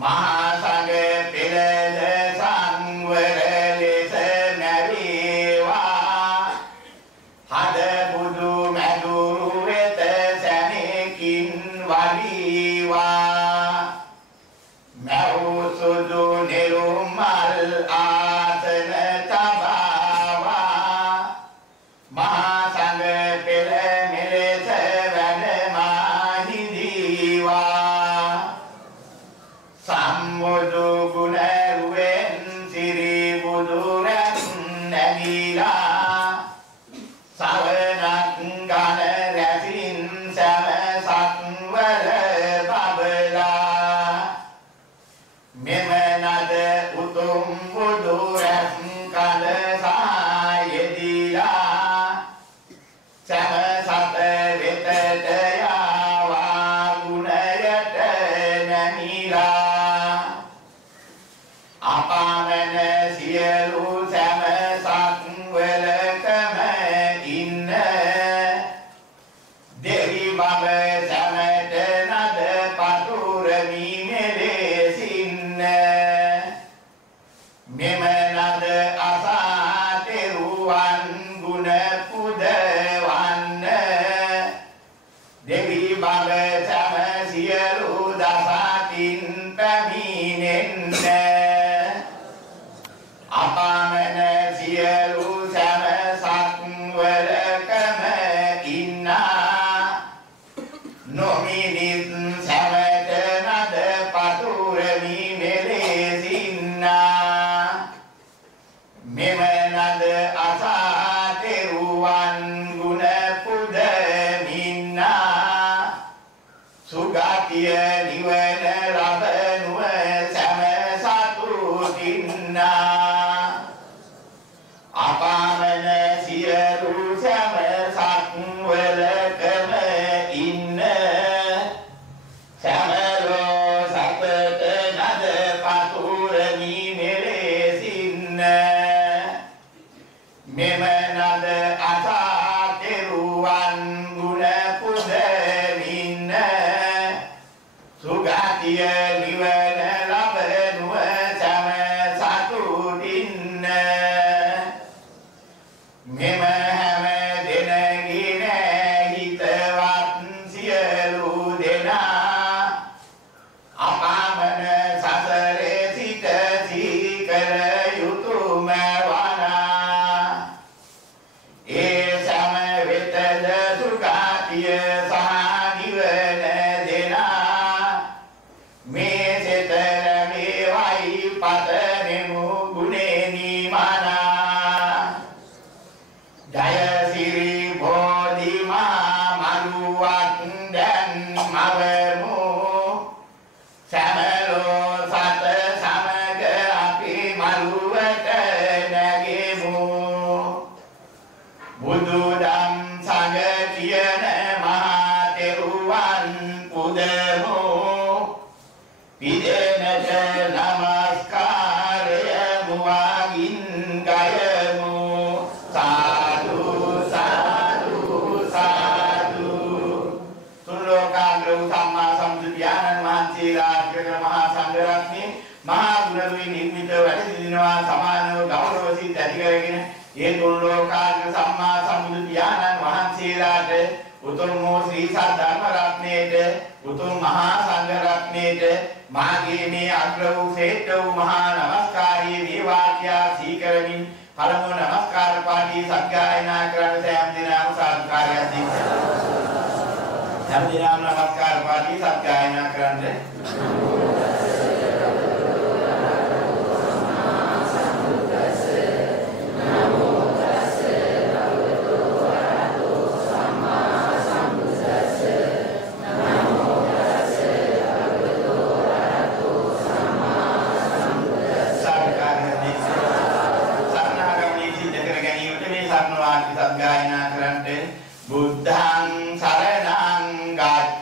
මහා සංඝ පෙළද සංවර ආසන තබාවා මහා සංඝ පෙළ මෙලෙස වැඩමා හිඳීවා සම්බුදු ගුණ රුවෙන් සිරි බුදු රැස් නැගීලා සවනක් ගන රැසින් සමසක් වල බබලා මෙම නද උතුම් බුදු රැස් කල සායෙදීලා සමසත වෙතට යාවා ගුණයට නැමිලා අපාමන සියලු සමසක් වලකම ඉන්න දෙවි බඹ සමට නද පතුරමි මෙලෙසින්න මෙම නද අසා තෙරුවන් ගුණ පුදවන්න දෙවි බඹ සම සියලු දසකින් පැමිණෙන්න අපාමන සියලු සමසක් වලකම ඉන්නා නොමිනිත් සමට නද පතුරමි මෙලෙසින්නා මෙම නද අසා තෙරුවන් ගුණ පුදමින්නා සුගතිය නිවන ලබනුව සම සතුටින්නා අපාමන සියලු සමසක් වලකම ඉන්න සමලෝ සතට නද පතුරමි මෙලෙසින්න මෙම නද අසා තෙරුවන් ගුණ පුදමින්න සුගතිය නිවන ලබනුව සම සතුටින්න මෙම හැම දෙනගින හිතවත් සියලු දෙනා අපාමන සසරේ සිට සීකර යුතුයම වනා ඒ සම වෙතද සුගතිය සහ නිවන දෙනා මේ සිත ලැබේවයි පතනෙමු ගුණේනි මනා ජය සිරි බෝධි මා මනුවක් දැන් මවමු සමලෝ සත සමග අපි මළුවට නැගෙමු බුදු දම් සංඝ කියන මහා තෙරුවන් පුදමු පිදෙනට නමස්කාරය මුවගින් ගයමු සාදු සාදු සාදු තුන්ලෝකාග්‍ර සම්මා සම්බුද්ධයාණන් වහන්සේලා මහා සංඝ රත්නයේ මහා ගුණරුයි නිර්මිත වැඩ සිටිනවා සමානව ගෞරව සිත් ඇති කරගෙන ඒ තුන්ලෝකාග්‍ර සම්මා සම්බුද්ධයාණන් වහන්සේලාට උතුම් වූ ශ්‍රී සද්ධර්ම රත්නයේද උතුම් මහා සංඝ රත්නයේද මාගේ මේ අග්‍ර වූ ශ්‍රේෂ්ඨ වූ මහා නමස්කාරයේ වේවා කියා සීකරමින් පළමු නමස්කාර පාඨී සත්‍යයනා කරන සෑම දිනම සාදුකාරයක් දීලා හැම දිනම නමස්කාර පාඨී සත්‍යයනා කරන්නේ සත්‍යයනා කරන්නේ බුද්ධං සරණං ගච්ඡාමි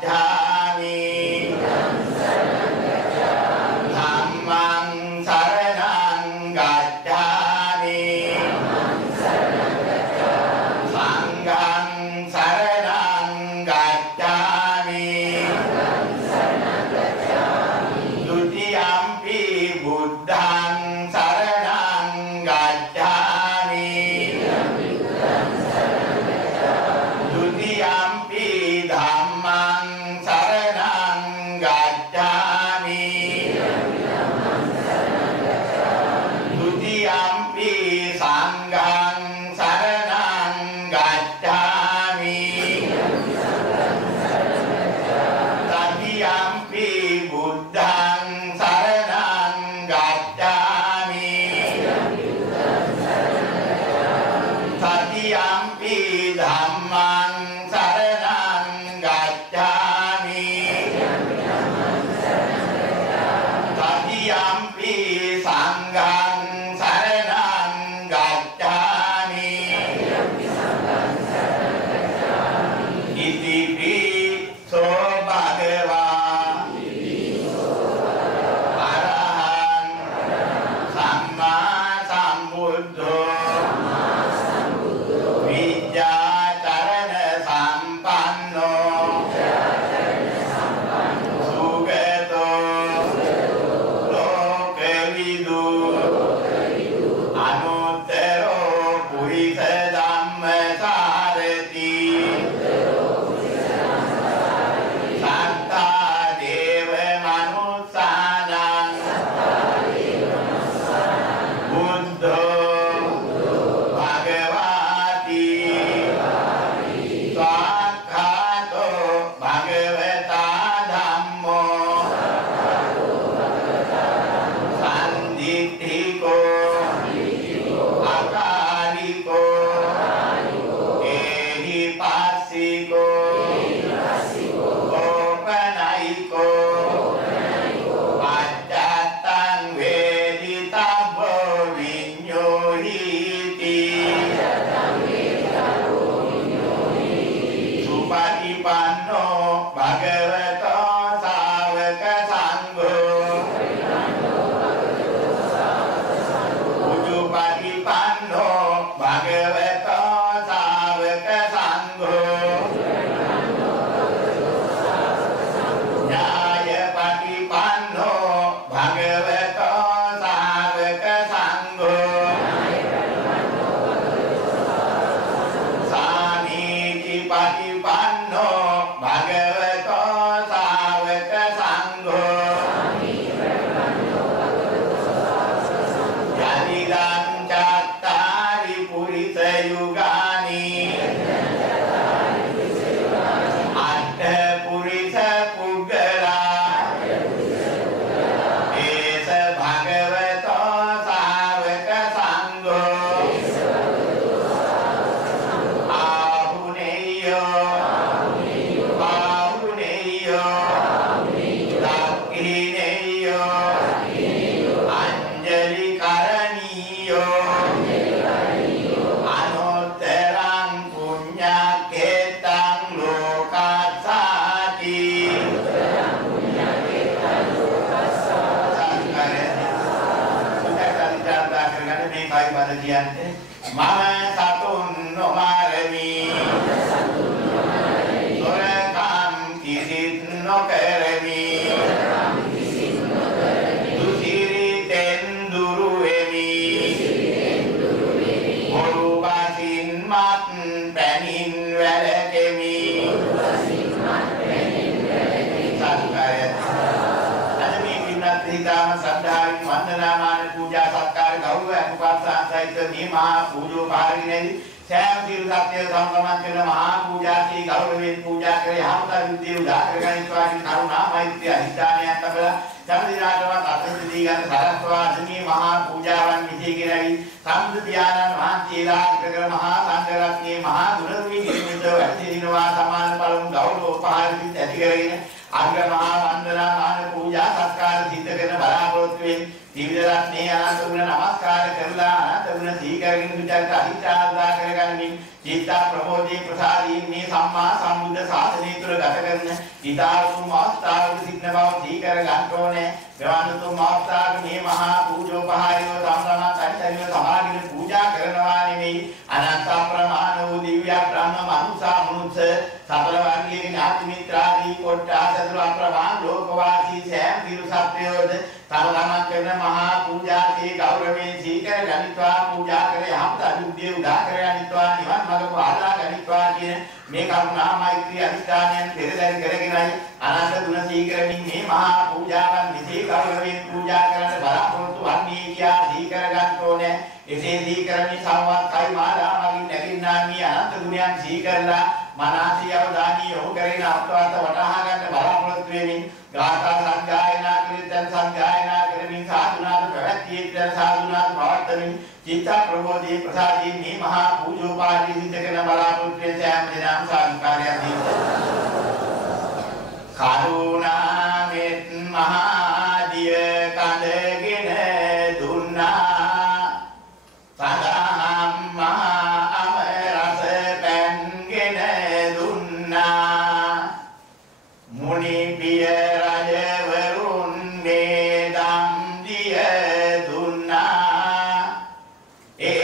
ඒ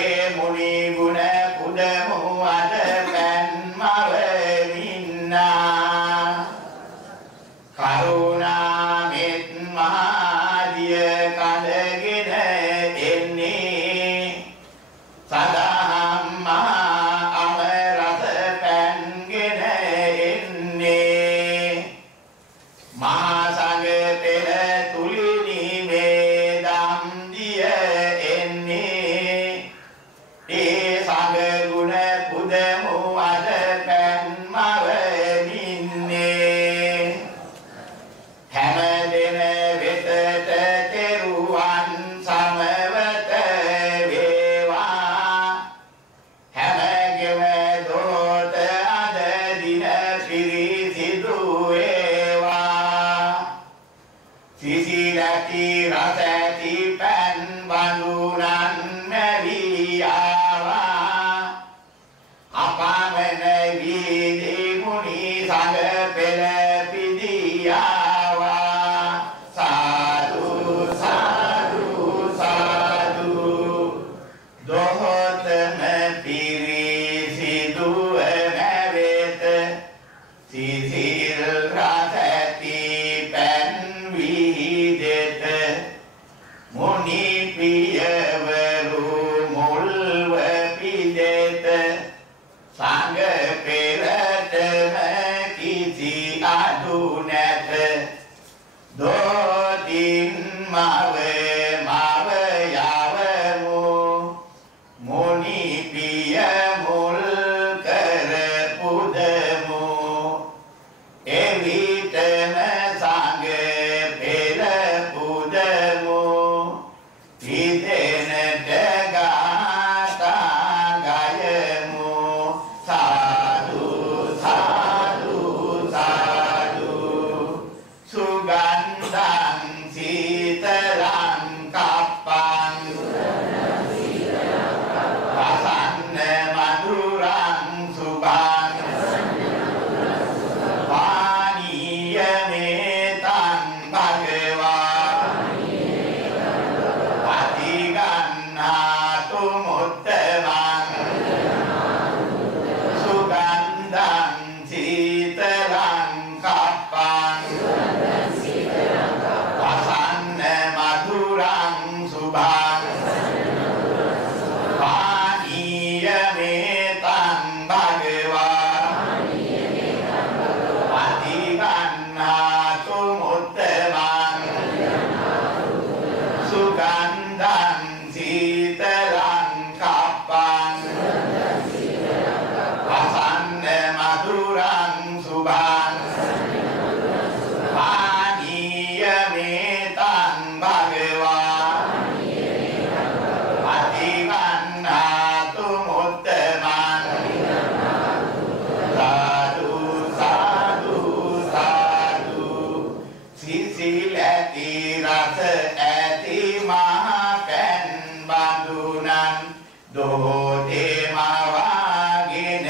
දෝතේ මවාගෙන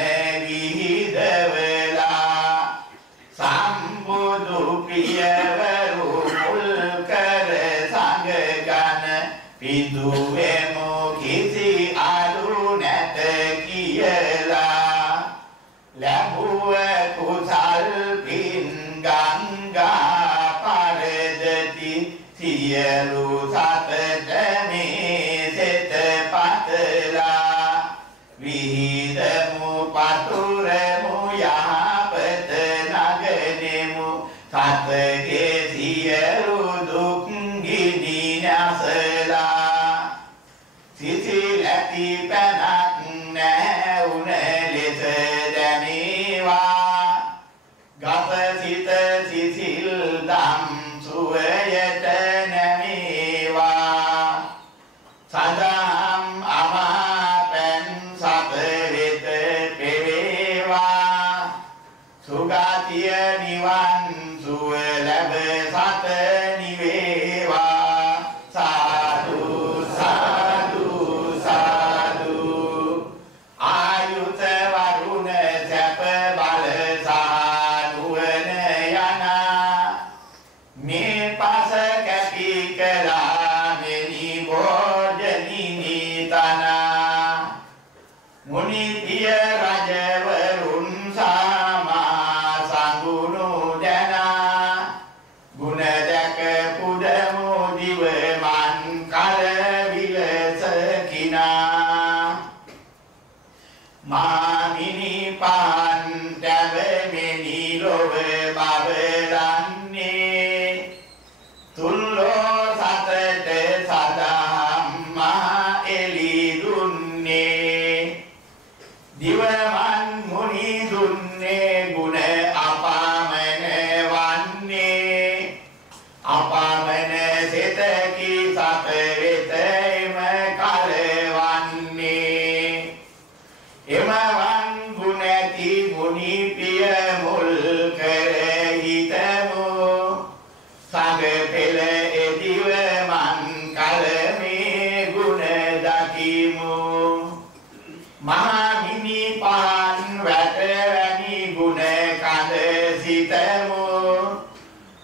විහිදවලා සම්බුදු පියවරු මුල් කර සංගගන පිදුවෙමු කිසි අඩු නැත කියලා ලැබුව කුසල් පින් ගංගා පරදති සියලු සතට මේ සෙත පතලා විහිදමු පතුරමු යහපත නගනෙමු සතගේ සියලු දුක් ගිනි නැසලා සිසිල් ඇති පැනක් නැවුන ලෙස දැනේවා ගත සිත සිසිල් දම් සුවයට නැමේවා සදාම් අමාපැන් සත වෙත පෙවේවා සුගතිය නිවන් සුව ලැබ සත නිවේවා සාදු සාදු සාදු ආයුත වරුණ සැප බල සානුවන යනා මේ පස කැපි කළා මෙනි භෝජනිනී තනා මුනි පිය රජවරුන් සාමා සංගුණු දනා ගුණ දැක පුදමු දිවමන් කල විලසකිනා මාමිනි පාන් දැවෙමිනි ලොව බබලන්නේ තුල්ලෝ සතට සදාම් මහා එලි දුන්නේ දිවමන් මුනි දුන්නේ ගුණ අපාමන වන්නේ අපාමන සිතකි සත වෙතම කලවන්නේ එමවන් ගුණති මුනි පිය මුල් කර හිතමු සංග පෙළ එදිව මන් කලමේ ගුණ දකිමු මහා මිනි පාන් වැට වැනි ගුණ කඳ සිතමු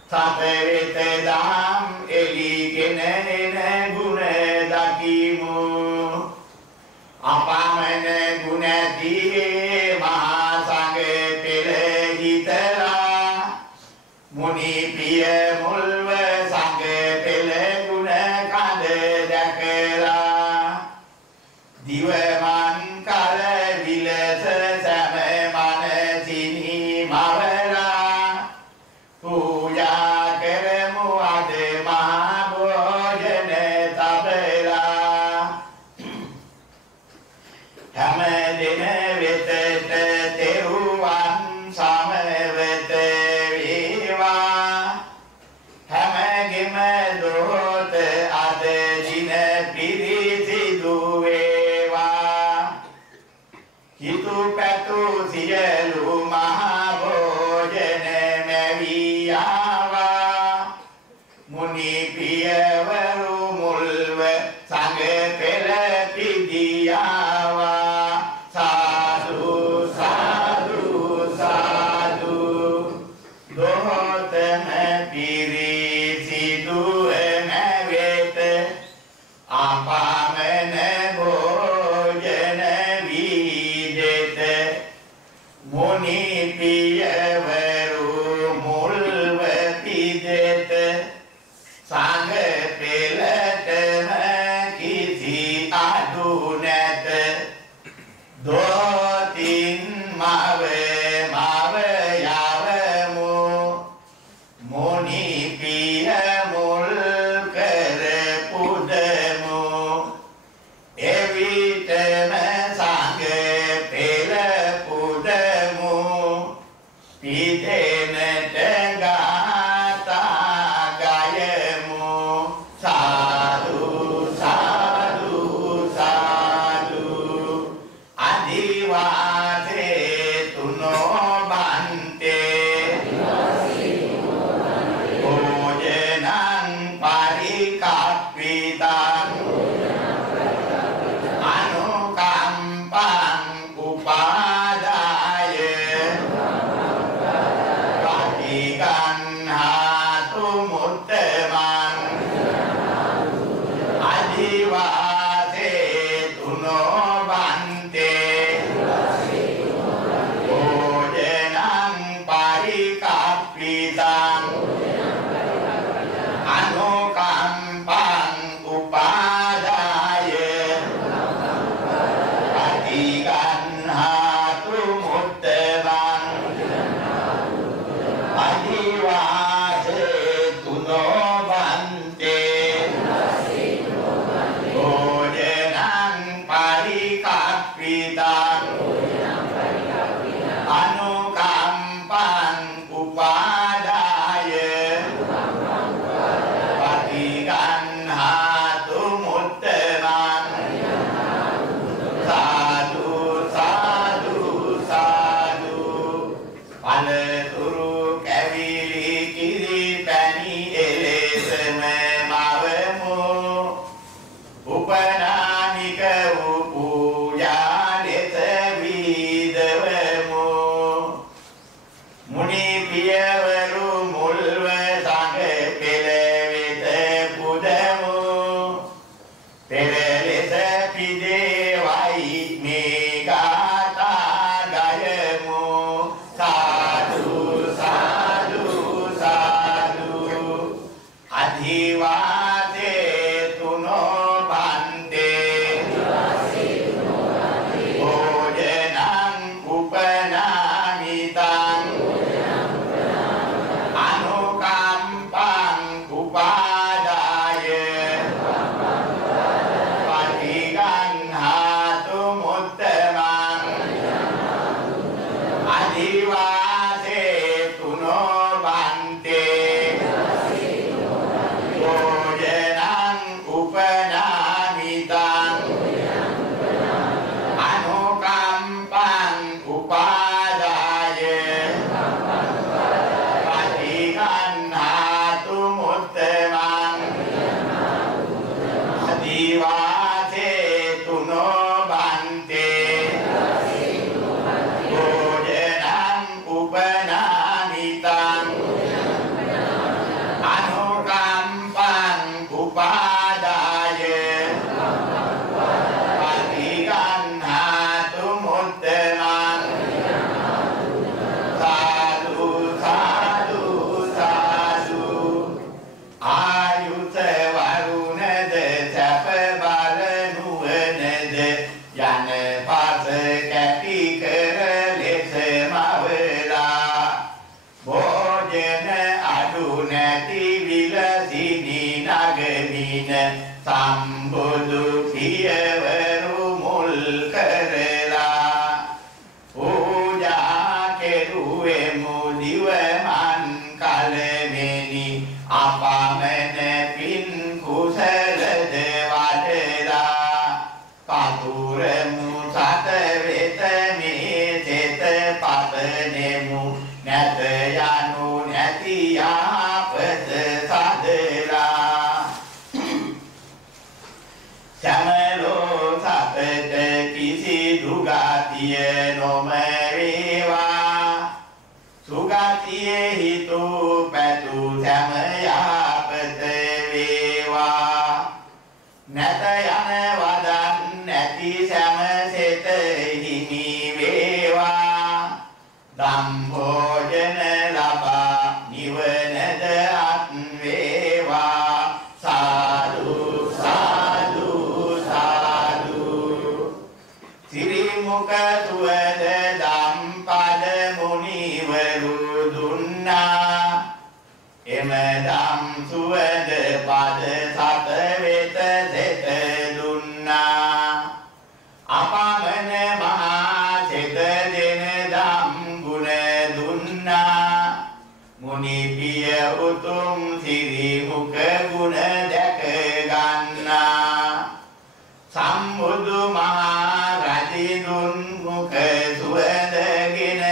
සත වෙත දහම් එලිගෙන එන ගුණ දකිමු අපාමන ගුණතියේ මහා සංඝ පෙළ හිතලා මුනි පිය මුල්ව සංඝ පෙළ ගුණ කඳ දැකලා දිවමන් කල විලස සැම මනසිනි මවලා පූජා කරමු අද මහා භෝජන තබලා හැම දින වෙතට තෙරුවන් සමවත වේවා හැමගෙම දොත අද දින පිරිසිදු වේවා හිතු පැතු සියලු මහා භෝජන මැවියාවා මුනි පියවරු මුල්ව සංඝ පෙළ පිදියාවා සාදු සාදු සාදු දොහොතම පිරිසිදු නැවෙත අපාමන භෝජන වීදෙත මුනි පියවරු මුල්ව පිදෙත සංඝ පෙළටම කිසි අඩු නැත දොතින් මව යවමු මුනි පිය මුල් කර පුදමු එවිටම සංඝ පෙළ පුදමු පිදෙනට ගාථා ගයමු සාදු සාදු සාදු අදිවාසේ තුනෝ බන්තේ භෝජනං පරිකප්පිතං අනුක යන පස කැටි කර ලෙස මවලා භෝජන අඩු නැති විලසිනි නගමින සම්බුදු පියවරු මුල් කරලා පූජා කෙරුවෙමු දිවමන් කලමෙනි අපමණ පින් කුසලද වඩලා පතුරමු සත වෙත මේ සිත පතනෙමු නැත යනු නැති ආපත සදලා සමලෝ සතට කිසිදු ගතිය නොම වේවා සුගතියේ හිතු පැතු සැම යහපත වේවා නැත යන වදන් නැති සැම සිත හිමි වේවා දම් භෝජන ලබා නිවනද අත් වේවා සාදු සාදු සාදු සිරිමුඛ සුවද දම් පද මුනිවරු දුන්නා එම දම් සුවද පද සත වෙත දෙත දුන්නා අපමණ මහා සිත දෙන දම් ගුණ දුන්නා මුනි පිය උතුම් සිරිමුඛ ගුණ දැක ගන්නා සම්බුදු මහා රජුන් මුඛ සුවඳගෙන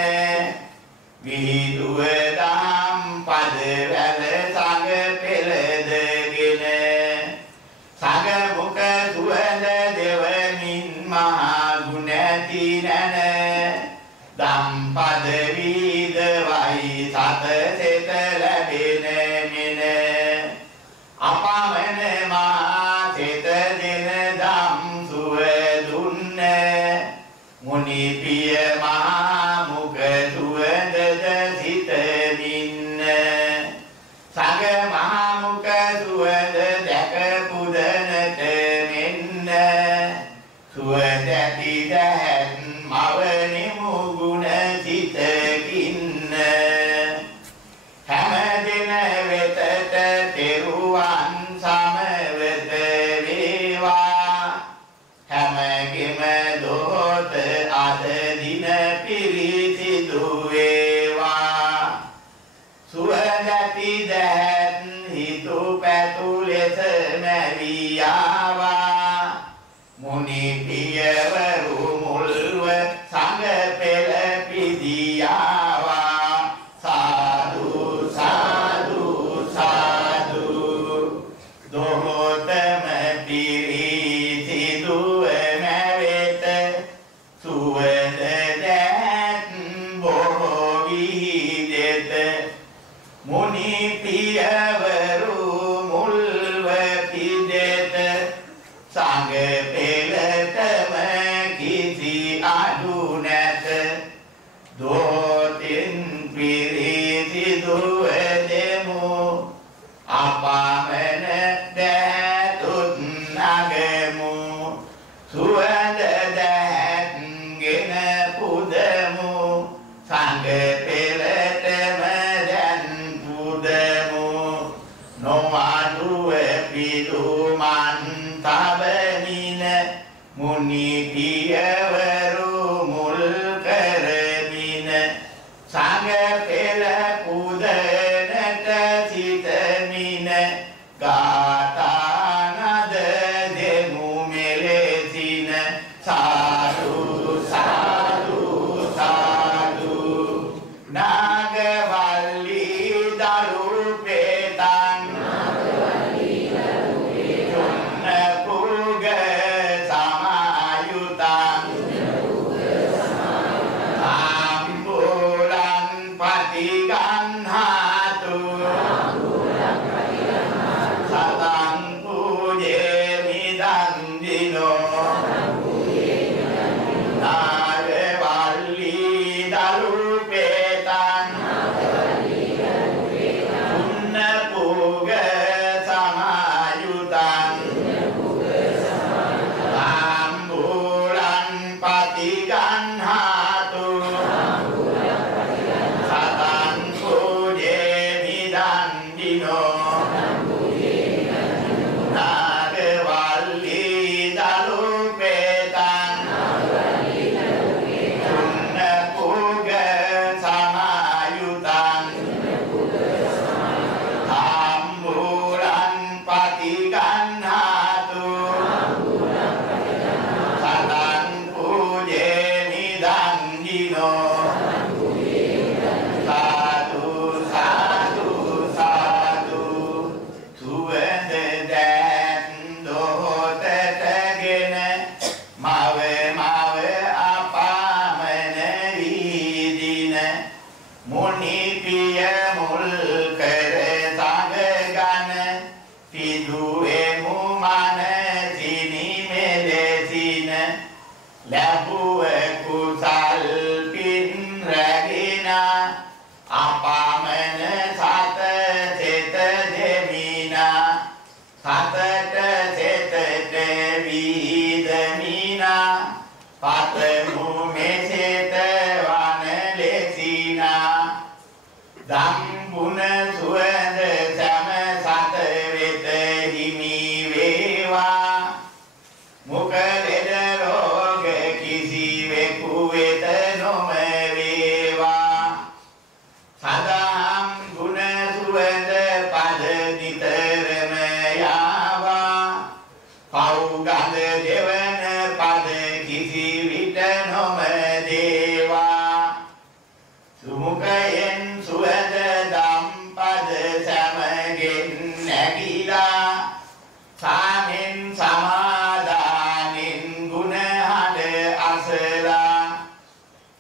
විහිදුව දම් පද වැල සඟ පෙළදගෙන සඟ මුඛ සුවඳ දෙවමින් මහා ගුණ තිනන දම් පද විදවයි සත සෙත ලැබෙන මෙන අපමණ මහා සෙත දෙන දම් සුව දුන්න මුනි පිය මහා මුඛ සුවඳද සිත මින්න සඟ මහා මුඛ සුවඳ දැක පුදනට මෙන්න සුවඳ ඇති දැන් මවනිමු ගුණ සිතකින්න හැම දින වෙතට තෙරුවන් සමවත වේවා හැමගෙම දොත අද දින පිරිසිදු වේවා සුවඳ ඇති දැන් හිතු පැතු ලෙස මැවියාවා මුනි පියවරු මුල්ව සංග පෙළ පිදියාවා සාදු සාදු සාදු දොහොතම පිරිසිදුව මැවෙත සුවඳ දැත් බොහෝ විහිදෙත මුනි පියවරු මුල්ව පිදෙත සංග පෙළටම කිසි අඩු නැත දෝතින් පිරිසිදුව දෙමු අපමණ දැතුත් නගමු සුවඳ දැත්ගෙන පුදමු සංග පෙළටම දැන් පුදමු නොඅඩුව පිදුමන් තබමින මුනි පියවරු මුල් කරමින සංග පෙළ පුදනට සිතමින ගාථානද දෙමු මෙලෙසින සාදු සාදු සාදු නාගවල්ලි දරු පෙතන් පුග සමායුතං ආම්බුලං පටිගන්හාතු සතං පූජේමි දන්දිනෝ ලැබුව කුසල් පින් රැගෙන අපාමන සත සිත දෙමිනා සතට සිතට වීදමිනා පතමු මෙසෙත වන ලෙසිනා දම්බුන සුවඳ සම සත වෙත හිමි වේවා මුකලෙද රෝග කිසිවෙකු වෙත නොම වේවා සදාම් ගුණ සුවඳ පද නිතරම යාවා පෞගඳ දෙවන පද කිසි විට නොම දේවා සුමුකයෙන් සුවඳ දම් පද සමගෙන් නැගිලා සාමෙන් සමාදානෙන් ගුණ හඬ අසලා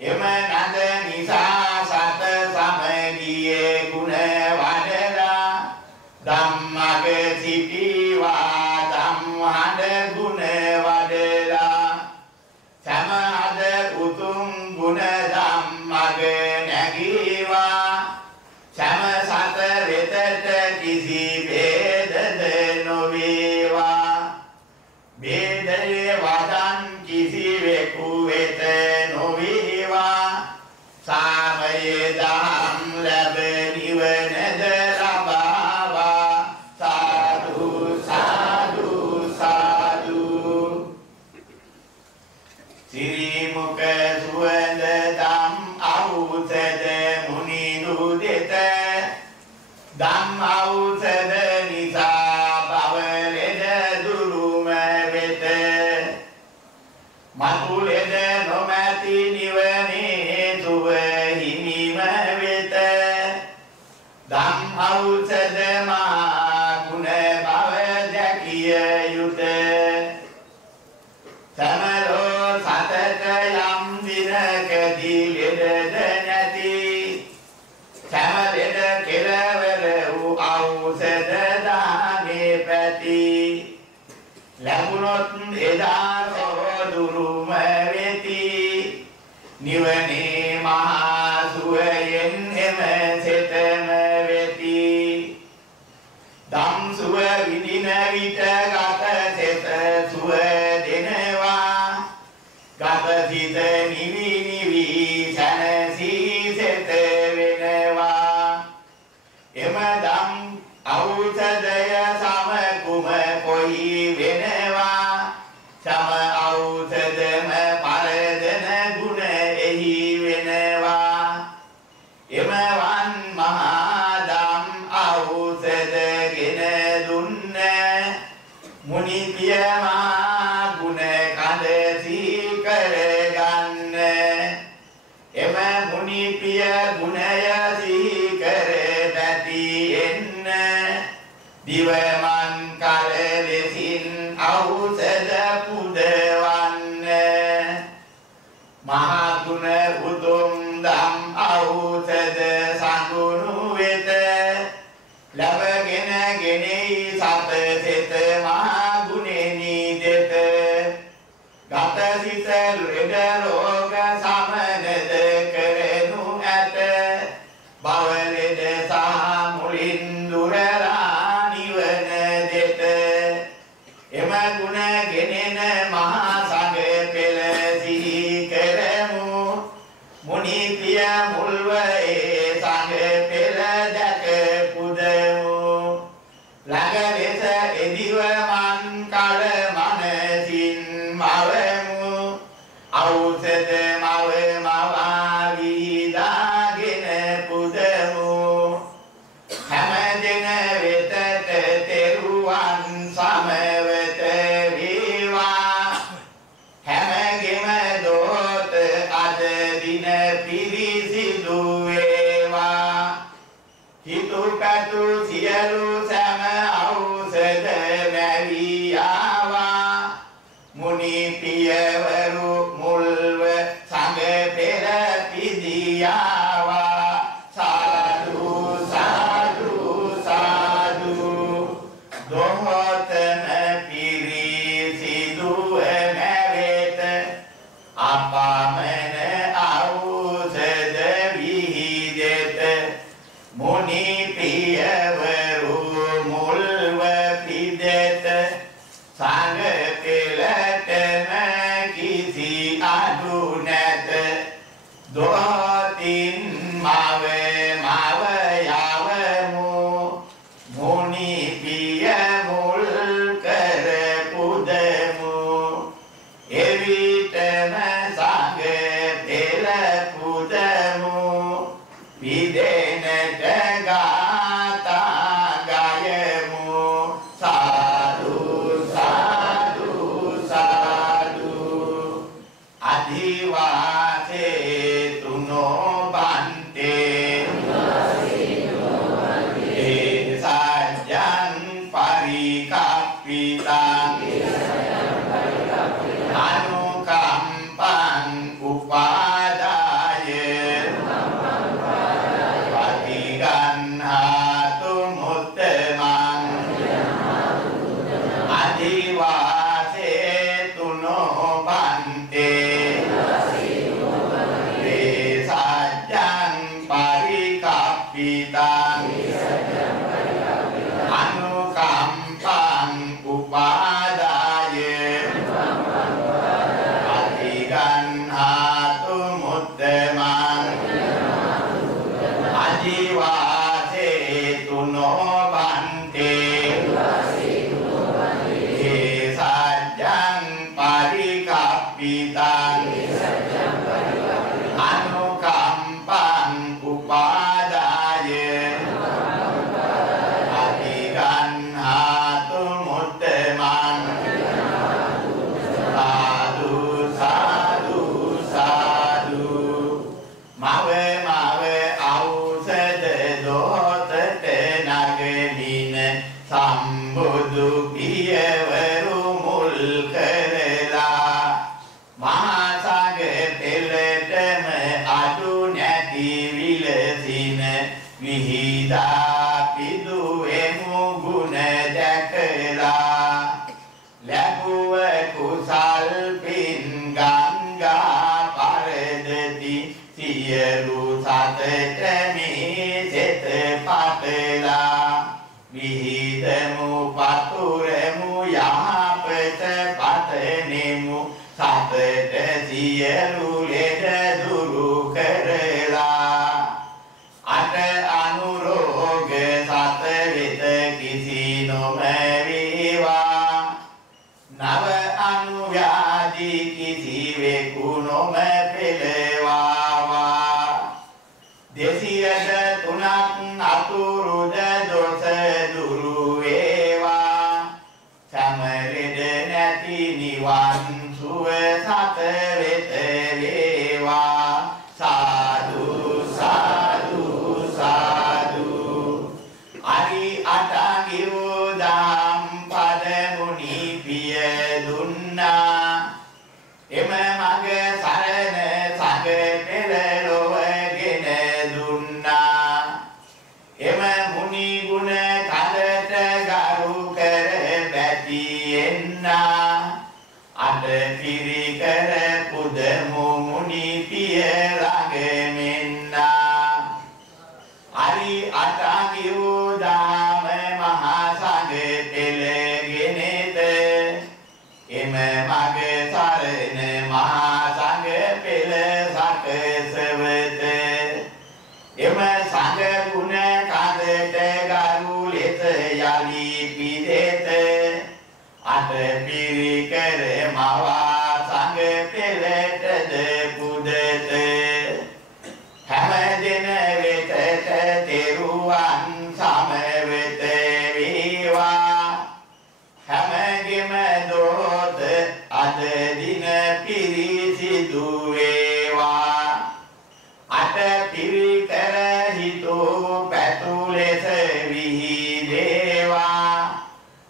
එම නද නිසා සත සමගියේ ගුණ වඩලා ධම්මග සිටිවා ධම් හඬ ගුණ වඩලා සමහද උතුම් ගුණ ධම්මග නැගීවා සම සත වෙතට කිසි ભેදද නොවේවා ભેදය වදන් කිසිවෙකු වෙත නොවේවා සාමයේ දහම් ලැබ නිවනද ලබාවා සාදු සාදු සාදු සිරිමුක සුවඳ දම් ඖෂධ මුනිදු දෙත දම් ඖෂධ නිසා බවලෙද දුරුම වෙත මතුලෙද නොමැති නිවනේ සුව හිමිම වෙත දම් ඖෂධ මා ගුණ බව දැකිය යුත සමරෝ සතට යම් දිනකදී ලෙඩද නැති සමරෙද කෙලවර වූ ඖෂධ දානේ පැති ලැබුණොත් එදා දුරුම වෙති නිවනේ මහා සුවයෙන් එම සිතම වෙති දම් සුව විදින විට ගත සිත සුව දෙනවා ගත සිත නිවි නිවි සැනසී සිත වෙනවා එම දම් ඖෂධය සම කුම කොයි වෙනවා සම ඖෂධම පරදන ගුණ එහි වෙනවා එමවන් මහා දම් ඖෂධ ගෙන දුන්න මුනි පිය මහා ගුණ කඳ සීකර ගන්න එම මුනි පිය ගුණය සීකර පැති එන්න දිවමන් කල ලෙසින් ඖෂධ පුදවන්න මහා ගුණ උතුම් දම් ඖෂධ සංගුණු වෙත ලැබගෙන ගෙනෙයි සත සිත මහා ගුණෙනි දෙත ගත සිත ලෙඩ රෝග සමනද කරනු ඇත බවලෙද සහ මුලින් දුරලා නිවන දෙත එම ගුණ ගෙනෙන මහා සංඝ පෙළ සිහි කරමු මුනි පිය මුල්ව ඒ සංඝ පෙළ දැක පුදමු ළඟ ලෙස එදිව මන් කල මනසින් මවමු ඖෂධ මව මවා විදාගෙන පුදමු හැම දින වෙතට තෙරුවන් සමවත වේවා හැමගෙම දෝත අද දින පිරිසිදු වේවා හිතු පැතු සියලු සම ඖෂධ මැවියාවා මුනි පියවරු මුල්ව සංඝ පෙර පිදියාවා සාදු සාදු සාදු දොහොතන පිරිසිදු මැවෙත දොතින් මාව මාව යවමු මුනි පිය මුල් කර පුදමු එවිටම සංඝ පෙළ පුදමු විදෙනට ගාථා ගයමු සාදු සාදු සාදු අධිවාසේ තුනෝ බන්තේ ඒ සජ්ජන් පරිකප්පිතං අනුකම්පං උපාදාය පටිගන්හාතු මුත්තමං අධිවාසේ තුනෝ බන්තේ ඒ සජ්ජන් පරිකප්පිතං අනුකම්පං උපාදාය අතිගන්හාතු මුත්තමං අදිවාසේ තුනෝ බන්තේ ඒ සජ්ජං පරිකප්පිතං අනුකම්පං උපාදාය අතිගන්හාතු මුත්තමං සාදු සාදු සාදු මව මව ඖෂධ දෝතට නගමින සම්බුදු පියවරු මුල් කරලා මහා සංඝ පෙළටම අඩු නැති විලසින විහිදා පිදුවෙමු ගුණ දැකලා ලැබුව කුසල් පින් ගංගා පරදති සියලු සතට මේ සෙත පතලා විහිදමු පතුරමු යහපත පතනෙමු සතට සියලු ලෙඩ දුරු කරලා අට අනුරෝග සත වෙත කිසි නොමැවේවා නව අනුව්‍යාධි කිසිවෙකු නොමැපෙළවාවා දෙසියද තුනක් අතුරුද දොස දුරු වේවා සමරෙද නැති නිවන් සුව සත වෙත වේවා සාදු සාදු සාදු අරි අටගිරුදාම් පද මුනි පිය දුන්නා එම මග සරණ සංඝ පෙළ ලොවගෙන දුන්නා එම මුනි ගුණ කඳට ගරු කර බැතියෙන්නා අට පිරිකර පුදමු මුනි පිය ළඟෙන්නා අරි අටගිරුදාම මහා සංඝ පෙළගෙනද එම මග සරණ මහා සංඝ පෙළ සකසවත එම සංඝ ගුණ කඳට ගරු ලෙස යලි පිදෙත අට පිරිකර මවා සංඝ පෙළටද පුදත හැම දින වෙතට තෙරුවන් සමවෙත වේවා හැමගෙම දොත අද දින පිරිසිදු වේවා අට පිරිකර හිතෝ පැතු ලෙස විහිදේවා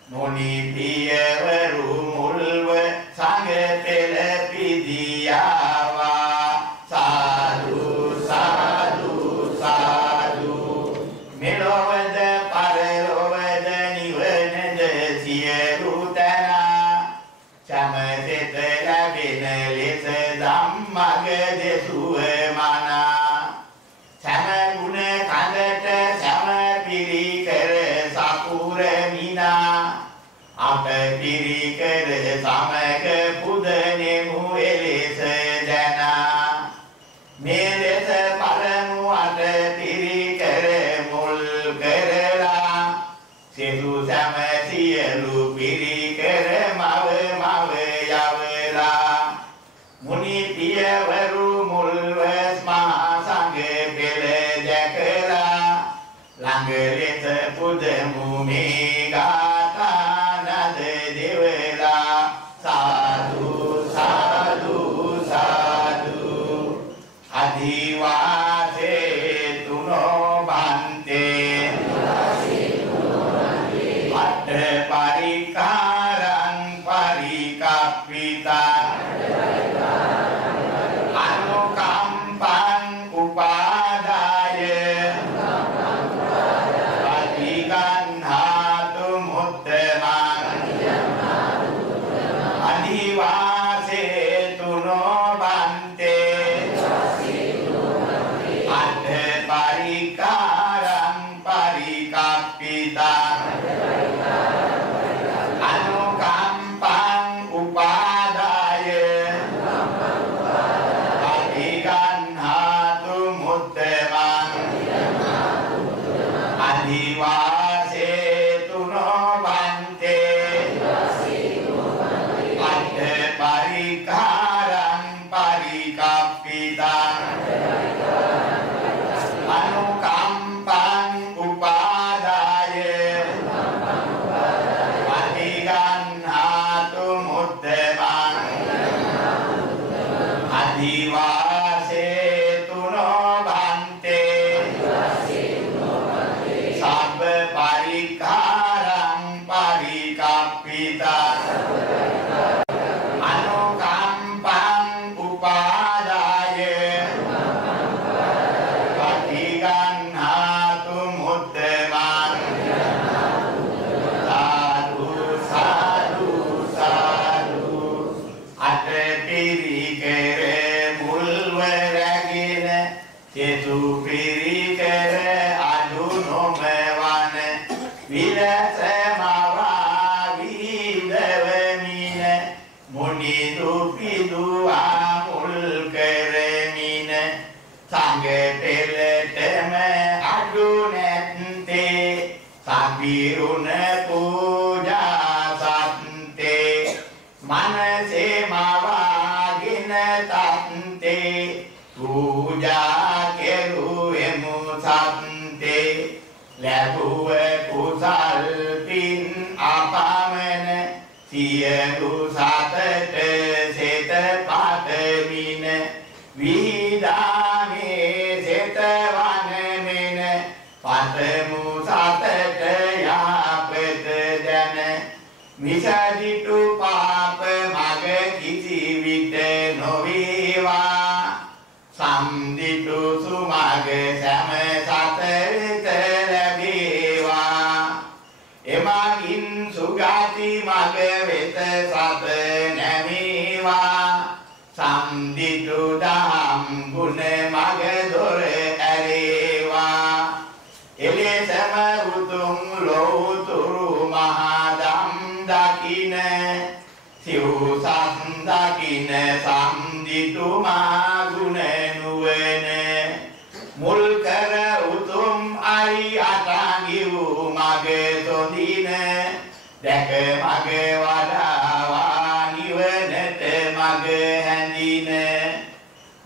මුනි පියවරු මුල්ව සංඝ පෙළ පිදියාවා සාදු සාදු සාදු මෙලොවද පරලොවද නිවනද සියලු තැනා සමසෙත ලැබෙන ලෙස ධම්මග දෙසුව මනා සම ගුණ කඳට සම පිරිකර සකුර මිනා අප පිරිකර සමග පුදනෙමු එලෙස දැනා මේ අධිවාසේතු නොබන්තේ සබ්බ පරික්ඛාරං පරිකප්පිතා අනුකම්පං උපාදාය පටිගන්හාතු මුත්තමං සාදු සාදු සාදු අටපිරිකර මුල්වරගෙන චේතු පිරිකර අඩු නොමවන විරසමවා විදවමින මුනි දුපිදුවා මුල් කරමින සංඝ පෙළටම අඩු නැත්තේ සම්පිරුණ පූජා සත්තේ මනසේ මවාගෙන තත්තේ පූජා කෙරුවෙමු සත්තේ ලැබුව කුසල් පින් අපමණ සියලු සතට සෙත පතමින විදානේ සෙත වනමින පතමු සතට යාපත දැන මිසදිටු පාප මග කිසි විට නොවේවා සම්දිටු සුමග සෑම සතරිත ලැබේවා එමගින් සුගති මග වෙත සත නැමේවා සම්දිටු දහම් ගුණ මග දොර ඇරේවා එලෙසම උතුම් ලෝතුරු මහදම් දකින සිව්සත් දකින සම්දිටු මා ගුණ නුවණ මුල් කර උතුම් අරි අටාංගි වූ මග තොදින දැක මග වඩාවා නිවනට මග හැඳින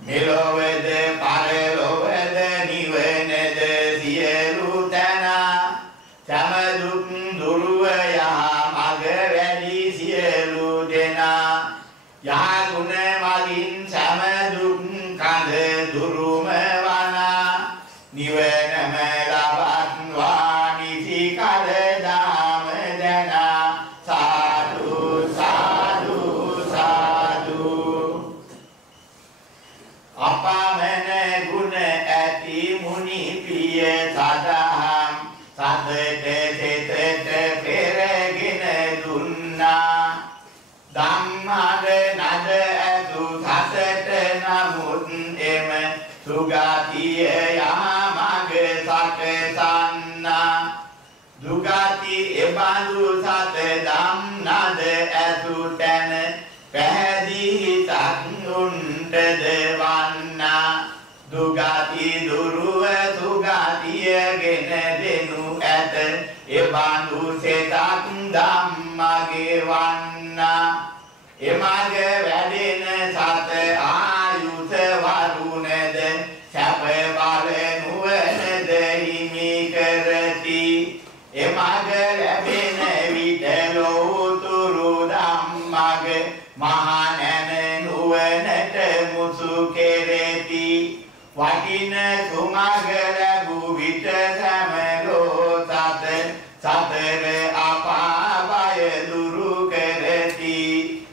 මෙලොවද පරලොවද නිවනද සියලු තැන සමදුක් දුරුව යහ මග වැඩි සියලු දෙනා යාගුණ මගින් සමදුක් කඳ දුරුම වනා නිවනම ලබත්වා නිසි කල දාම දනා සාදු සාදු සාදු අපමණ ගුණ ඇති මුනි පිය සදහම් සතට සෙතට පෙරගෙන දුන්නා ධම්මද නද ඇතු සසට නමුත් එම සුගතිය යමග සකසන්නා දුගති එබඳු සත ධම් නද ඇතු තැන පැහැදී තක්නුන්ට දෙවන්නා දුගති දුරුව සුගතියගෙන දෙනු ඇත එබඳු සෙතක් ධම්මගේ වන්නා එමග වැඩෙන සත ආයුෂ වරුණද සැප බල නුවණද හිමි කරති එමග ලැබෙන විට ලෝතුරු ධම්මග මහා නැන නුවණට මුසු කෙරෙති වටින සුමග ලැබූ විට සමලෝ සත සතර අපාය දුරු කරති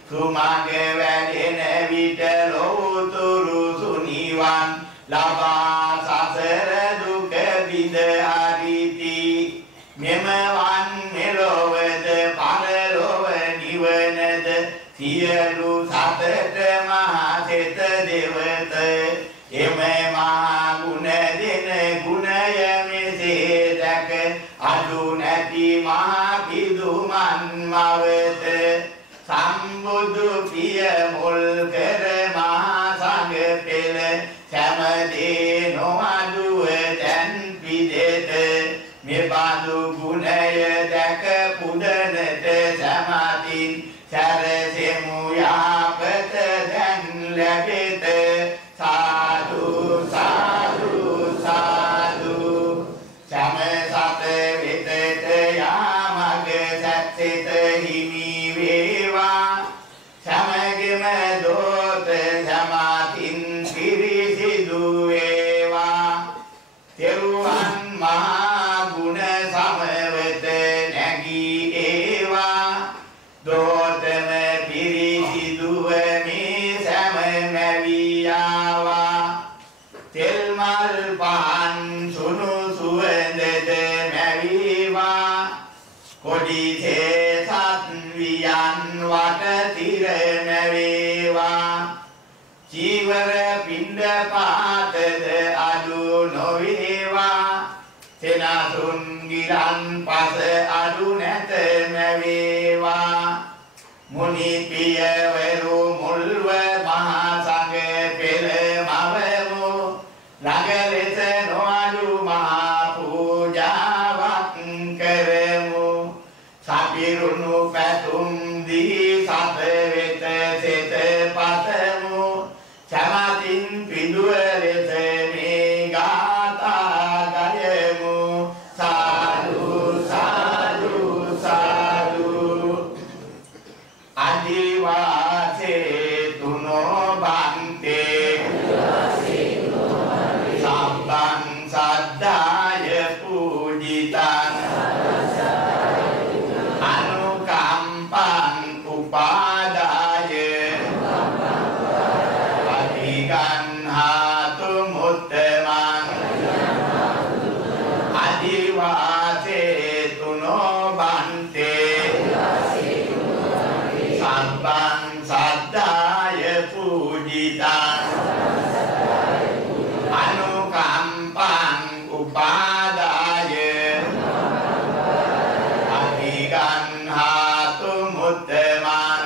සුමග වැඩෙන විට ලෝතුරු සුනිවන් ලබා සසර දුක බිඳ හරිති මෙමවන් මෙලොවද පරලොව නිවනද සියලු සතට මහා සෙත දෙවත එම මහා ගුණ දෙන ගුණය මෙසේ දැක අඩු නැති මහා පිදුමන් මවත සම්බුදු පිය මුල් කර මහා සංඝ පෙළ සෑමදේ නොඅඩුව දැන් පිදෙත මෙබඳු ගුණය දැක පුදනට සමතින් සැරසෙමු යාපත දැන් ලැබෙත සාදු සාදු සාදු සම සත වෙතට යාමග සත්‍සිත හිමි වේවා සමගම දෝත සමාතින් මැවියාවා තෙල් මල් පහන් සුණු සුවඳද මැවිවා කොඩි තේසත් වියන් වටතිර මැවේවා චීවර පින්ඩ පාතද අඩු නොවේවා සෙනසුන් ගිරන් පස අඩු නැත මැවේවා මුනි පියවරු මුල්ව මහා සංඝ පෙළ මවමු ළඟ ලෙස නොඅඩු මහා පූජාවක් කරමු සපිරුණු පැතුම් දී සත වෙත සෙත පතමු සමතින් පිදුව ලෙස මේ ගාථා ගයමු සාදු සාදු සාදු අදිවාසේ තුනෝ බන්තේ සම්බන් සද්ධාය පූජිතං අනුකම්පං උපාදාය අධිගන්හාතු මුත්තමං අදිවාසේ තුනෝ බන්තේ සම්බන් සද්ධාය පූජිතං අනුකම්පං උපාදාය අධිගන්හාතු මුත්තමං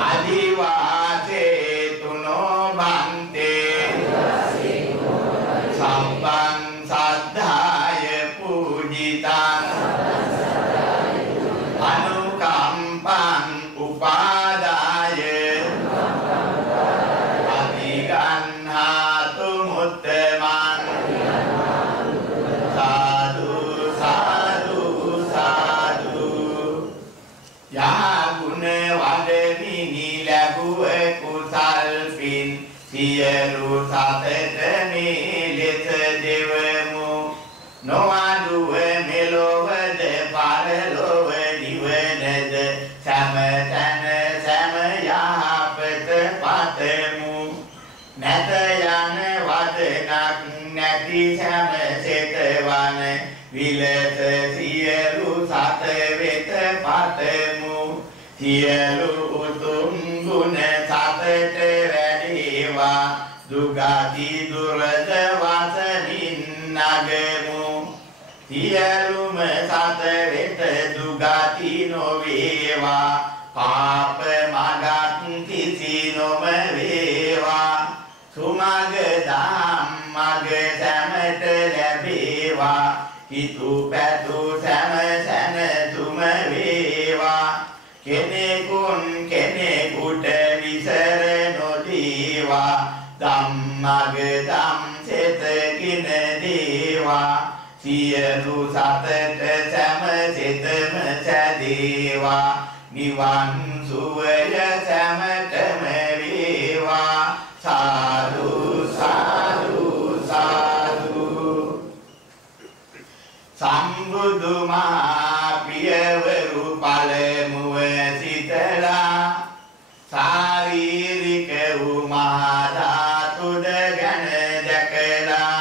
අදිවාසේ තුනෝ බන්තේ සම්බන් සද්ධාය පූජිතං අනුකම්පං උපාදාය අධිගන්හාතු මුත්තමං සාදු සාදු සාදු යාගුණ වදමිනි ලැබුව කුසල් පින් සියලු සතට මේ ලෙස දෙවමු නොඅඩුව මෙලොවද පරලොව නිවනද සෑම තැන සෑම යහපත පතමු නැත යන වදනක් නැති සෑම සෙතවන විලස සියලු සත වෙත පතමු සියලු උතුම් ගුණ සතට වැඩේවා දුගති දුරද වසනින් නගමු සියලුම සත වෙත දුගති නොවේවා පාප මගක් කිසි නොම වේවා සුමග දහම් මග සැමට ලැබේවා හිතු පැතු සැම සැනසුම වේවා කෙනෙකුන් කෙනෙකුට විසර නොදීවා ධම්මග ධම් සෙතකින දේවා සියලු සතට සැම සිතම සැදේවා නිවන් සුවය සැමටම වේවා සාදු සාදු සාදු සම්බුදු මහා පියවරු පළමුව සිතලා ශාරීරික වූ මහා ධාතුද ගැන දැකලා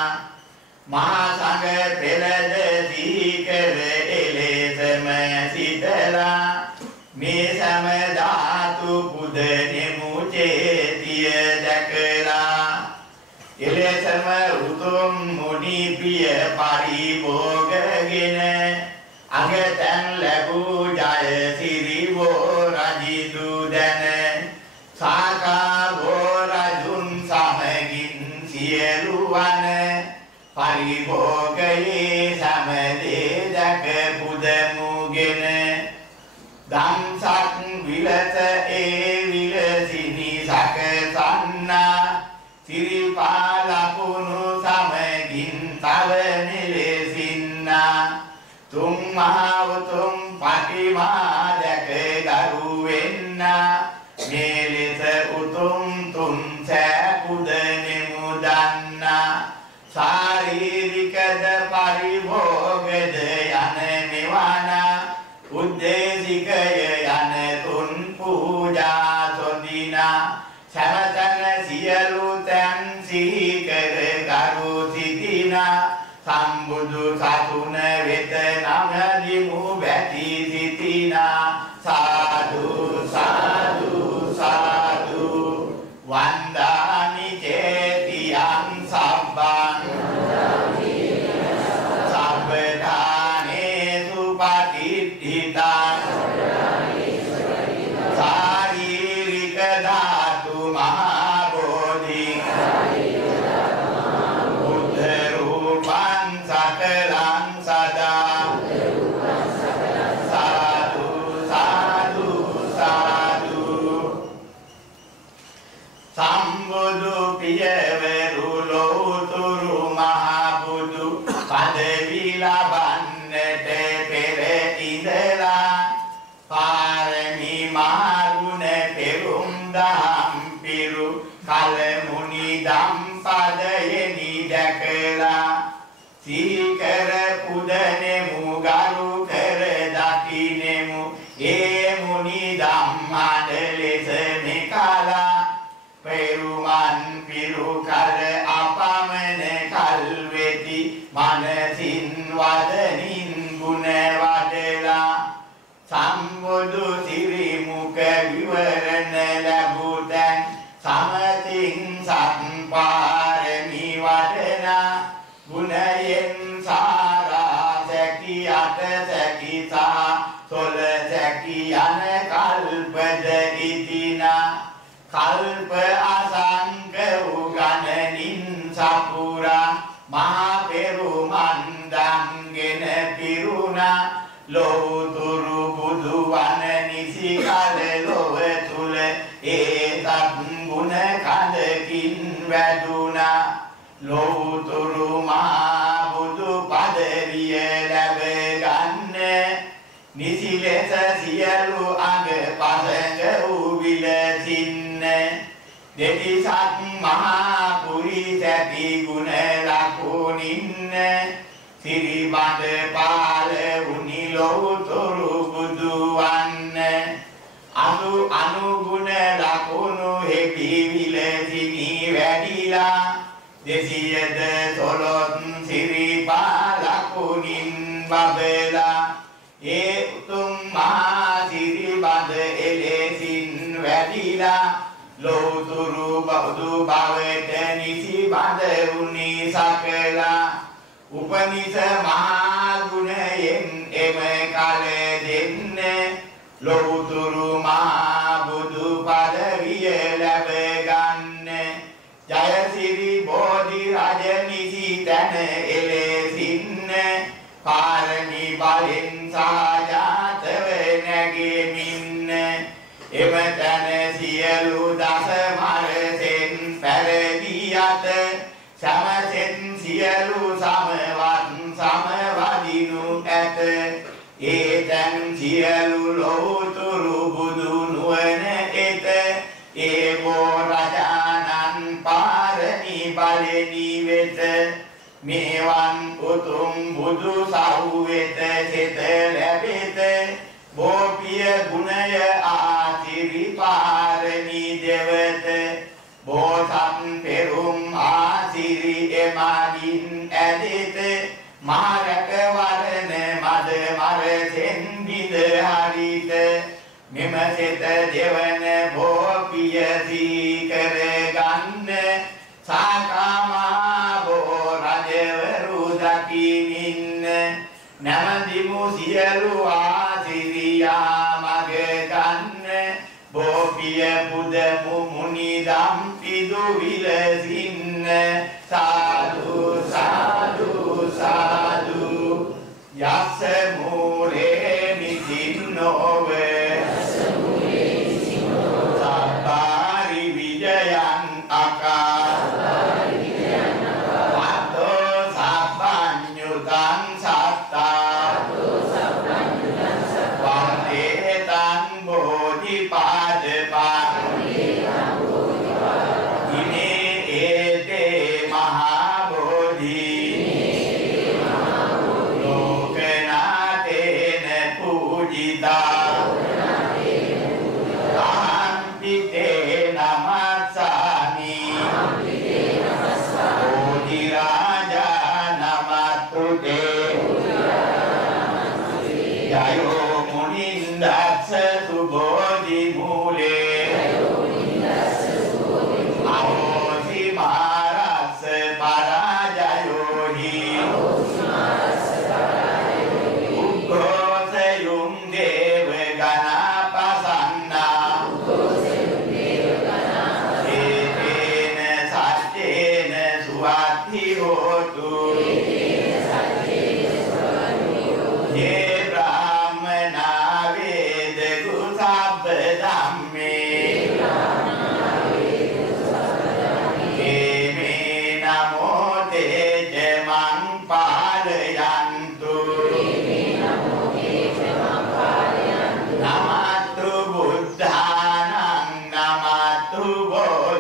මහා සංඝ පෙළද දීකර එලෙසම සිතලා මේ සම ධාතු පුදනෙමු චේතිය දැකලා එලෙසම උතුම් මුනි පිය පරිභෝගගෙන අගතන් ලැබූ ජය සිරි වූ රජිදු දැන සාකා වූ රජුන් සමගින් සියලු වන පරිභෝගයේ සමදේ දැක පුදමුගෙන දම්සක් විලස ඒ විලසිනි සකසන්නා සිරිපාලකුණු සමගින් තව නිලසින්නා තුම් මහා උතුම් පටිමා දැක ගරු වෙන්නා මේ ලෙස උතුම් තුන් සෑ පුදනෙමු දන්නා ශාරීරිකද පරිභෝගද යන නිවන උද්දේශිකය යන තුන් පූජා සොඳිනා සමතන සියලු තැන් සිහි කර ගරු සිටිනා සම්බුදු සසුන වෙත නමදිමු වැටි සිටිනා සාදු සාදු සාදු වන්දාමි චේතියං සබ්බං සබ්බදානේසු පටිච්චිතං සාරීරික ධාතු මහා බෝධි බුද්ධ රූපං සකලං සදා සාදු සාදු සාදු සම්බුදු පියවරු ලෝතුරු මහා බුදු පදවි ලබන්නට පෙර ඉඳලා පාරමී මහගුණ පෙරුම් දහම් පිරු කලමුනි දම්පදයෙනි දැකලා සීකර පුදනෙමු ගරු කර දකිනෙමු ඒ මුනි ධම්මඩ ලෙස නිකලා පෙරුමන් පිරු කර අපමණ කල් වෙති මනසින් වදනින් ගුණ වඩලා සම්බුදු සිරි මුඛ විවරණ ලැබුතැන් සමතින් සම්පාරමි වඩනා ගුණයෙන් සාරා සැකි අට සැකි සහ සොල සැකි යන කල්පද ඉතිනා කල්ප අසංක උගණනින් සපුරා මහා පෙරුමන් දම්ගෙන පිරුණා ලෝතුරු බුදු වන නිසි කල ලොව තුල ඒතත් ගුණ කඳකින් වැදුනා ලෝතුරු මහා බුදු පදවිය ලැබ ගන්න නිසි ලෙස සියලු අඟ පසඟ වූ විලසින්න දෙතිසත් මහා පුරිස ඇති ගුණ ලකුණින්න සිරිබඳ පාල උනි ලෝතුරු බුදු වන්න අනුගුණ ලකුණු හෙපි විලසිනි වැඩිලා දෙසියද තොළොත් සිරිපා ලකුණින් බබලා ඒ උතුම් මහා සිරිබඳ එලෙසින් වැඩිලා ලෝතුරු බෞදු භවයට නිසි බඳ උනි සකලා උපනිෂ මහා ගුණයෙන් එම කල දෙන්න ලෝතුරු මහා බුදු පදවිය ලැබ ගන්න ජයසිරි බෝධි රජ නිසි තැන එලෙසින්න පාරමී බලෙන් සහජාතව නැගෙමින්න එම තැන සියලු දස මරසෙන් පැරදී අත සමසෙන් සියලු සමවත් සමවදිනු ඇත ඒ තැන් සියලු ලෝතුරු බුදු නුවණ එත ඒ බෝ රජානන් පාරමී බලෙනි වෙත මේවන් උතුම් බුදු සහු වෙත සිත ලැබෙත බෝපිය ගුණය ආසිරි පාරමී දෙවත බෝසත් පෙරුම් ආසිරි එමගින් ඇදෙත මහරක වරණ මද මරසෙන් බිඳ හරිත මෙම සිත දෙවන බෝපිය සීකර ගන්න සාකාමා බෝ රජවරු දකිමින්න නැමදිමු සියලු ආසිරියා මග ගන්න බෝපිය පුදමු මුනි දම්පිදු විලසින්න සාදු සාදු සාදු යස්ස මූලේ නිසින්නෝව සබ්බාරි විජයං අකා වත්තෝ සබ්බඤ්ඤුතං සත්තා වන්දේ තං බෝධිපාදපං ඉනේ ඒතේ මහා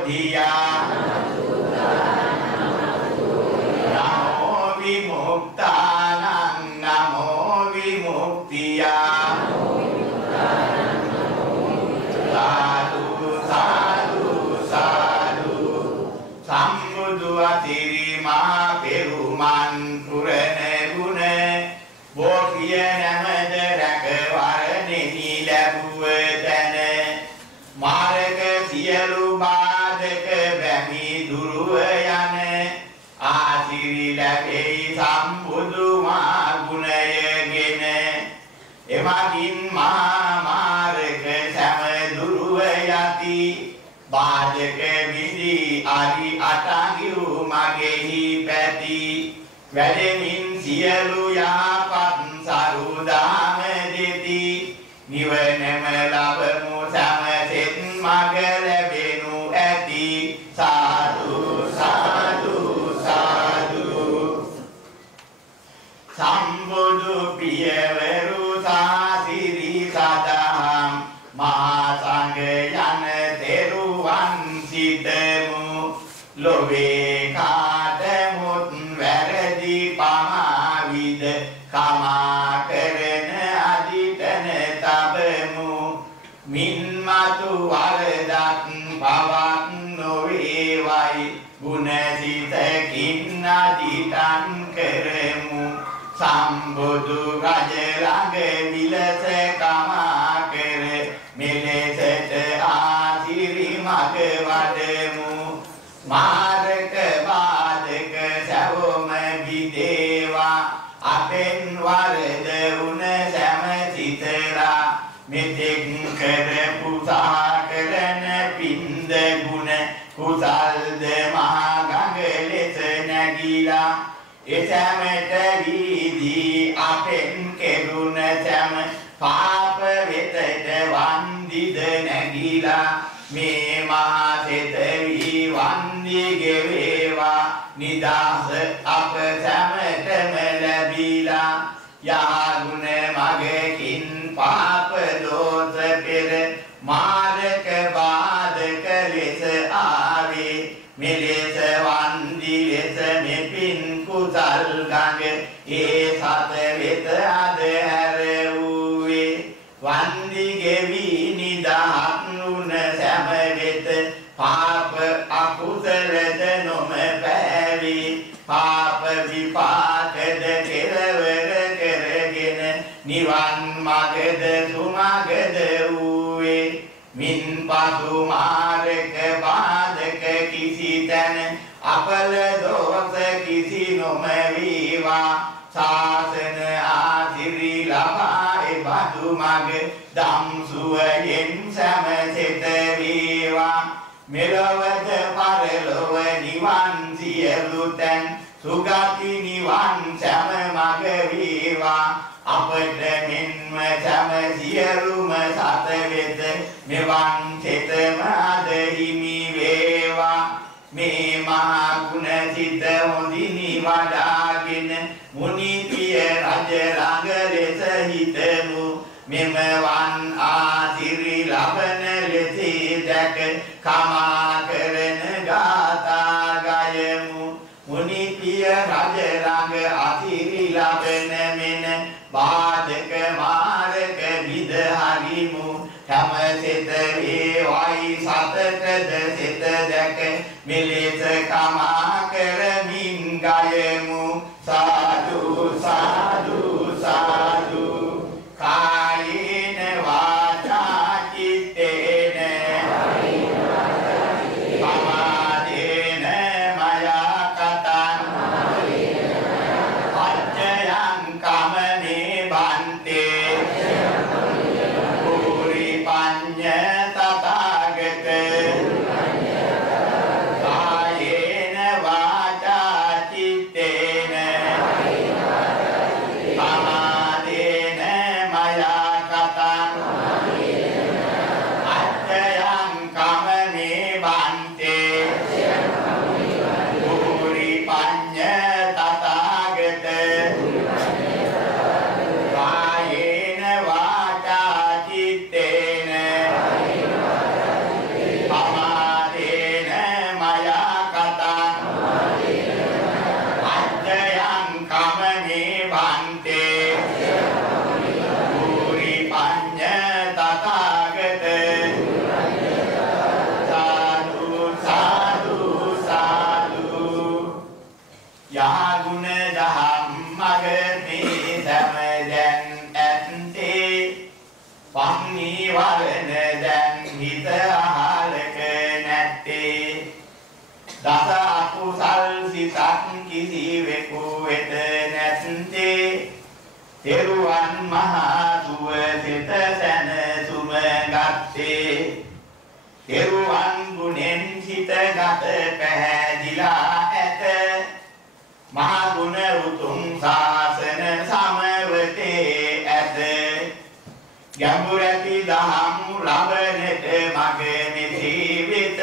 धिया नमो विमुक्तानां नमो विमुक्तिया साधु साधु साधु සම්බුදු අතිරි මහා පෙරුමන් පුරණ ගුණ බෝකිය නැමද රැකවරණෙහි ලැබුව තැන මාර්ග සියලු බාධක වැමි දුරුව යන ආසිරි ලැබෙයි සම්බුදු මහා ගුණයගෙන එමගින් මහා මාර්ග සෑම දුරුව යති බාධක විදි අරි අටගිරු මගෙහි පැති වැඩෙමින් සියලු යහපත් සරුදාම දෙති නිවනම ලබමු සමසෙත් මග ලැබෙනු ඇති සාදු සාදු සාදු සම්බුදු පියවරු සාසිරි සදහම් මහා සංඝ යන තෙරුවන් සිතමු ලොවේ කාටමුත් වැරදි පමාවිද කමා කරන අදිටන තබමු මින් මතු වරදක් පවක් නොවේවයි ගුණසිතකින් අදිටන් කරමු සම්බුදු රජ ළඟ විලස කමා කර මෙලෙසට ආසිරි මග වඩමු මාරක බාධක සැවොම විදේවා අපෙන් වරද උන සැම සිතලා මෙතෙක් කරපු සාකරන පින්ද ගුණ කුසල්ද මහා ගඟ ලෙස නැගිලා එසැමට වීදී අපෙන් කෙරුණ සැම පාප වෙතට වන්දිද නැගිලා මේ මහා සෙත වී වන්දි ගෙවේවා නිදාස අප සැමටම ලැබිලා යාගුණ මගකින් පාප දෝෂ පෙර මාරක බාධක ලෙස ආවේ මෙලෙස වන්දි ලෙස මෙපින් කුසල් ගඟ ඒ සත වෙත අද හැරවූවේ වන්දි ගෙවි නිදහස් වුණ සැම වෙත පාප අකුසලද නොම පැවි පාප විපාකද කෙලවර කරගෙන නිවන් මගද සුමගද වූවේ මින් පසු මාරක බාධක කිසි තැන අපල දෝෂ කිසි නොම වේවා ශාසන ආසිරි ලබා එබඳු මග දම් සුවයෙන් සැමසෙත වේවා මෙලොවද පරලොව නිවන් සියලු තැන් සුගති නිවන් සැම මග වේවා අපට මෙන්ම සැම සියලුම සත වෙත මෙවන් සිතම අද හිමි වේවා මේ මහා ගුණ සිත හොඳිනි වඩාගෙන මුනි පිය රජ ළඟ ලෙස හිතමු මෙම වන් ආසිරි ලබන ලෙස දැක කමා කරන ගාථා ගයමු මුනි පිය රජ ළඟ ආසිරි ලබන මෙන බාධක මාරක විද හරිමු හැම සිත වේවයි සතකද සිත දැක මෙලෙස කමා කරමින් ගයමු සාදු සාදු සාදු කායේන වාචා චිත්තේන පමාදේන මයා කතං අච්චයං කමනේ බන්තේ පුරි පඤ්ඤ තථාගත කායේන වාචා චිත්තේන දස අකුසල් සිතක් කිසිවෙකු වෙත නැත්තේ තෙරුවන් මහා සුව සිත සැනසුම ගත්තේ තෙරුවන් ගුණෙන් සිත ගත පැහැදිලා ඇත මහා ගුණ උතුම් ශාසන සමවතේ ඇත ගැඹුරැති දහම් ලබනට මග මෙසීවිත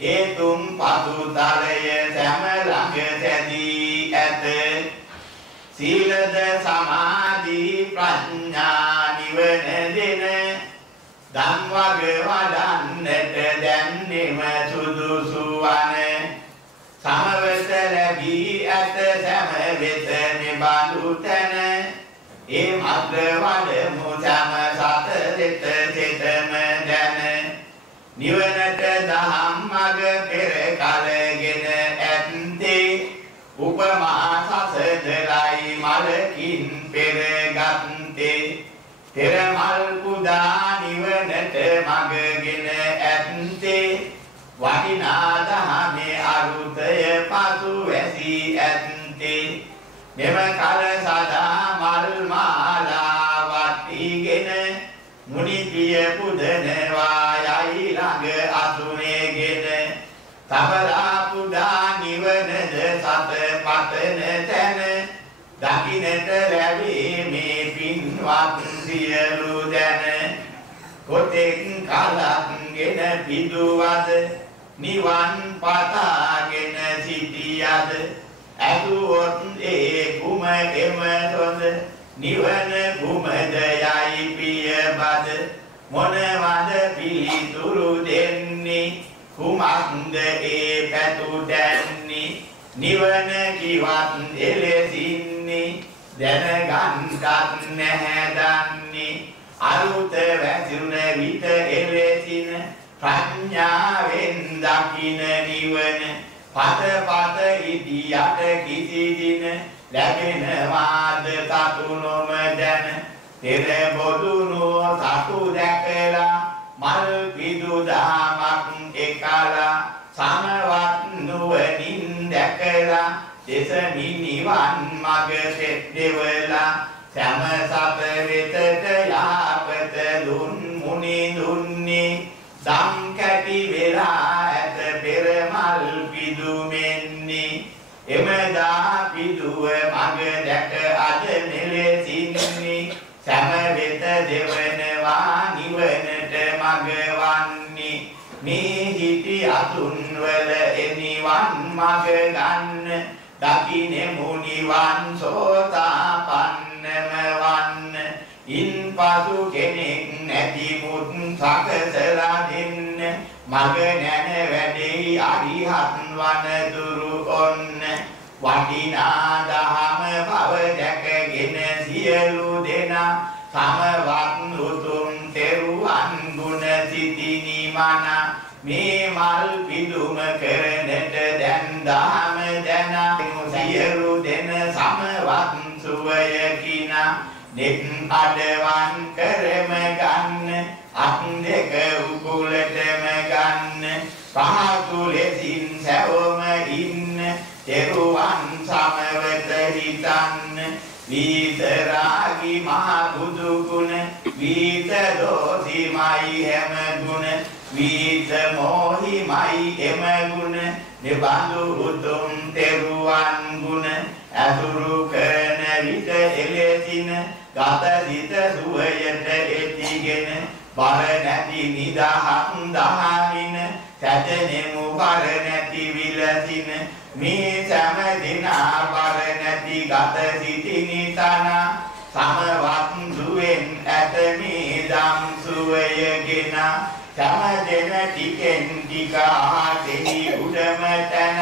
ඒ තුම් පසුතලය සැම ළඟ සැදී ඇත සීලද සමාධි ප්‍රඥා නිවන දෙන දන් වග වඩන්නට දැන්නෙම සුදුසු වන සමවත ලැබී ඇත සැම වෙත නිබඳු තැන ඒ මග්ග වඩමු සම සත දෙත සිතම දැන නිවනට දහම් මග පෙර කලගෙන ඇත්තේ උපමා සසදලයි මලකින් පෙරගත්තේ පෙර මල් පුදා නිවනට මගගෙන ඇත්තේ වටිනා දහමේ අරුතය පසු වැසී ඇත්තේ මෙම කල සදා මල් මාලා වට්ටිගෙන මුනි පිය පුදනවා යයි ළඟ අසුනේගෙන තබලා පුදා නිවනද සත පතන තැන දකින්නට ලැබේ මේ පින්වත් සියලු දැන කොතෙක් කලක්ගෙන පිදුවද නිවන් පතාගෙන සිටියද ඇදුවොත් ඒ කුම එම තොඳ නිවන කුමද යයි පියබද මොනවද පිළිතුරු දෙන්නේ කුමක්ද ඒ පැතුදැන්නේ නිවන කිවත් එලෙසින්නේ දැනගන්නත් නැහැ දන්නේ අරුත වැසුන විට එලෙසින ප්‍රඥාවෙන් දකින නිවන පත පත ඉදියට කිසි දින ලැබෙනවාද සතු නොම දැන පෙර බොදුනෝ සතු දැකලා මල් පිදු දහමක් එකලා සමවත් නුවණින් දැකලා දෙසමි නිවන් මග දෙවලා සම සත වෙතට යාපත දුන් මුනි දුන්නේ දම් කැටි වෙලා ඇත පෙර මල් පිදු මෙන්නේ එමදා පිදුව මග දැක අද මෙලෙසින්නේ සම වෙත දෙවනවා නිවනට මග වන්නේ මේ හිටි අතුන් වල එනිවන් මග ගන්න දකිනෙමු නිවන් සෝතාපන්නම වන්න ඉන්පසු කෙනෙක් නැති මුත් සකසලා දෙන්න මග නැන වැඩේ අරිහත් වනතුරු ඔන්න වටිනා දහම බව දැකගෙන සියලු දෙනා සමවත් උතුම් තෙරුවන් ගුණ සිතිනි මන මේ මල් පිදුම කරනට දැන් දහම දැන සියලු දෙන සමවත් සුවය කිනා නෙත් අඩවන් කරම ගන්න අත් දෙක උකුලටම ගන්න පහතු ලෙසින් සැවොම ඉන්න තෙරුවන් සමවත හිතන්න විතරාගි මහ බුදු ගුණ විත දෝසිමයි හැම ගුණ විත මොහිමයි එම ගුණ නිබඳු උතුම් තෙරුවන් ගුණ අසුරු කරන විට එලෙසින ගත සිත සුවයට එතිගෙන බර නැති නිදහක් දහමින සැතනෙමු බර නැති විලසින මේ සෑම දිනා බර නැති ගත සිටිනි තන සමවත් දුවෙන් ඇත මේ දම් සුවයගෙන සෑම දෙන ටිකෙන් ටික ආතෙහි උඩම තන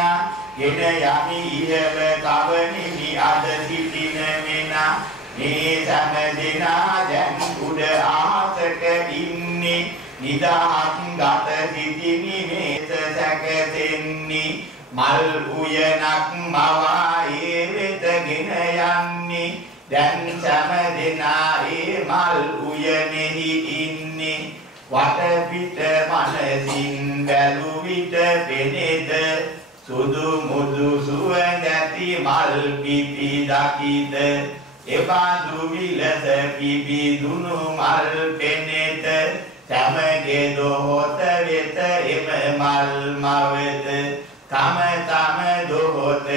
ගෙන යමි ඉහළ කවනිමි අද සිටින මෙනා මේ සෑම දිනා දැන් උඩ ආසක ඉන්නේ නිදහස් ගත සිටිනි මේස සැකසෙන්නේ මල් උයනක් මවා ඒ වෙතගෙන යන්නේ දැන් සෑම දිනා ඒ මල් උයනෙහි ඉන්නේ වටපිට මනසින් බැලු විට පෙනේද සුදු මුදු සුවඳ ඇති මල් පිපි දකිද එබඳු විලස පිබිදුණු මල් පෙනේද සමගේ දොහොත වෙත එම මල් මවද තම තම දොහොතට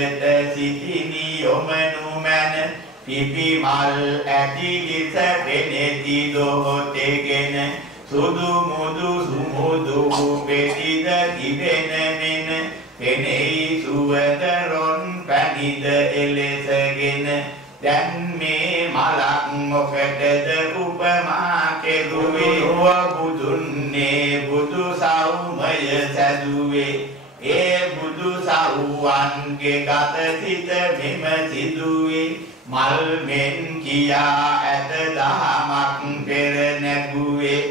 සිටිනි යොමනු මැන පිපි මල් ඇති ගිස පෙනෙති දොහොතගෙන සුදු මුදු සුමුදු පෙතිද තිබෙන මෙන පෙනෙයි සුවඳ රොන් පැණිද එලෙසගෙන දැන් මේ මලක් මොකටද උපමා කෙරුවේ බුදුන්නේ බුදු සෞමය සැදුවේ ඒ බුදු සෞවන්ගේ ගත සිත මෙම සිදුවේ මල් මෙන් කියා ඇත දහමක් පෙර නැගුවේ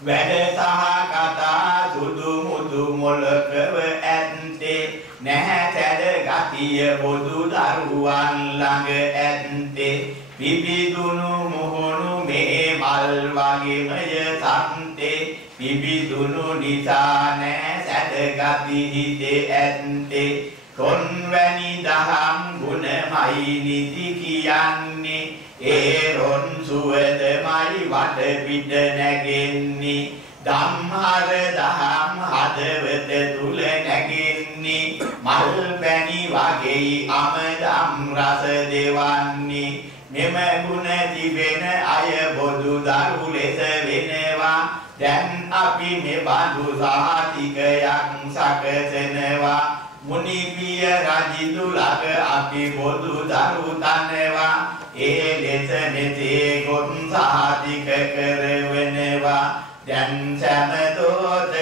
වැඩ සහ කතා සුදු මුදු මොලකව ඇත්තේ නැහැ සැඩ ගතිය බොදු දරුවන් ළඟ ඇත්තේ පිබිදුණු මුහුණු මේ මල් වගේමය සම්තේ පිබිදුණු නිසා නැහැ සැඩ ගති හිතේ ඇත්තේ කොන්වැනි දහම් ගුණමයි නිති කියන්නේ ඒ රොන් සුවඳමයි වඩ පිට නැගෙන්නේ ධම්හර දහම් හදවත තුල නැගෙන්නේ මල් පැණි වගේ අමදම් රස දෙවන්නේ මෙම ගුණ තිබෙන අය බොදු දරු ලෙස වෙනවා දැන් අපි මේ බඳු සාතිකයක් සකසනවා මුනි පිය රජු ළඟ අපි බොදු දරු තනවා ඒ ලෙස මෙසේ ගොන් සාතික කරවනවා දැන් සමතෝතට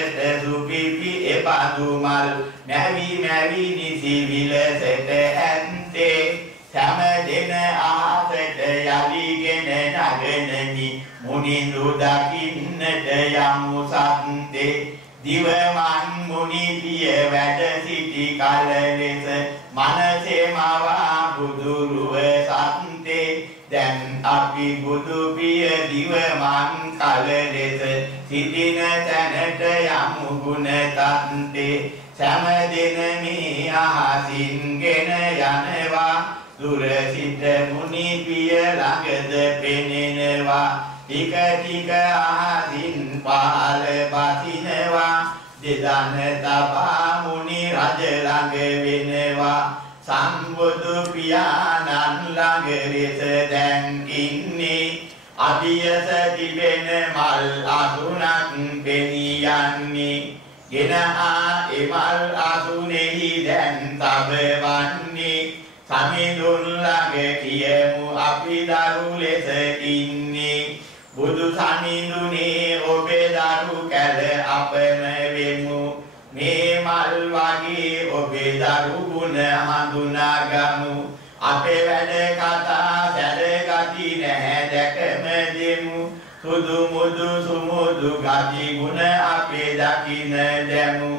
සුපිපි එපදු මල් නැවි මැවි නිසි විලසට ඇත්තේ සම දෙන ආසට යලිගෙන නගනමි මුනිඳු දකින්නට යමු සත්දේ දිවමන් මුනි පිය වැඩ සිටි කල ලෙස මනසේ මවා බුදුරුව සත්දේ දැන් අපි බුදු පිය දිවමන් කල ලෙස සිටින තැනට යමු ගුණ තත්දේ සෑම දින මේ අහසින්ගෙන යනවා දුර සිට මුනි පිය ළඟද පෙනෙනවා ටික ටික අහසින් පහළ බසිනවා දෙදන තබා මුනි රජ ළඟ වෙනවා සම්බුදු පියාණන් ළඟ ලෙස දැන් ඉන්නේ අභියස තිබෙන මල් අසුනක් පෙනී යන්නේ ගෙන එමල් අසුනේහි දැන් තබවන්නේ සමිඳුන් ළඟ කියමු අපි දරු ලෙස ඉන්නේ බුදු සමිඳුනේ ඔබේ දරු කැල අපම වෙමු මේ මල් වගේ ඔබේ දරු ගුණ හඳුනාගමු අපේ වැඩ කතා සැඩ ගති නැහැ දැකම දෙමු සුදු මුදු සුමුදු ගති ගුණ අපේ දකින්න දැමු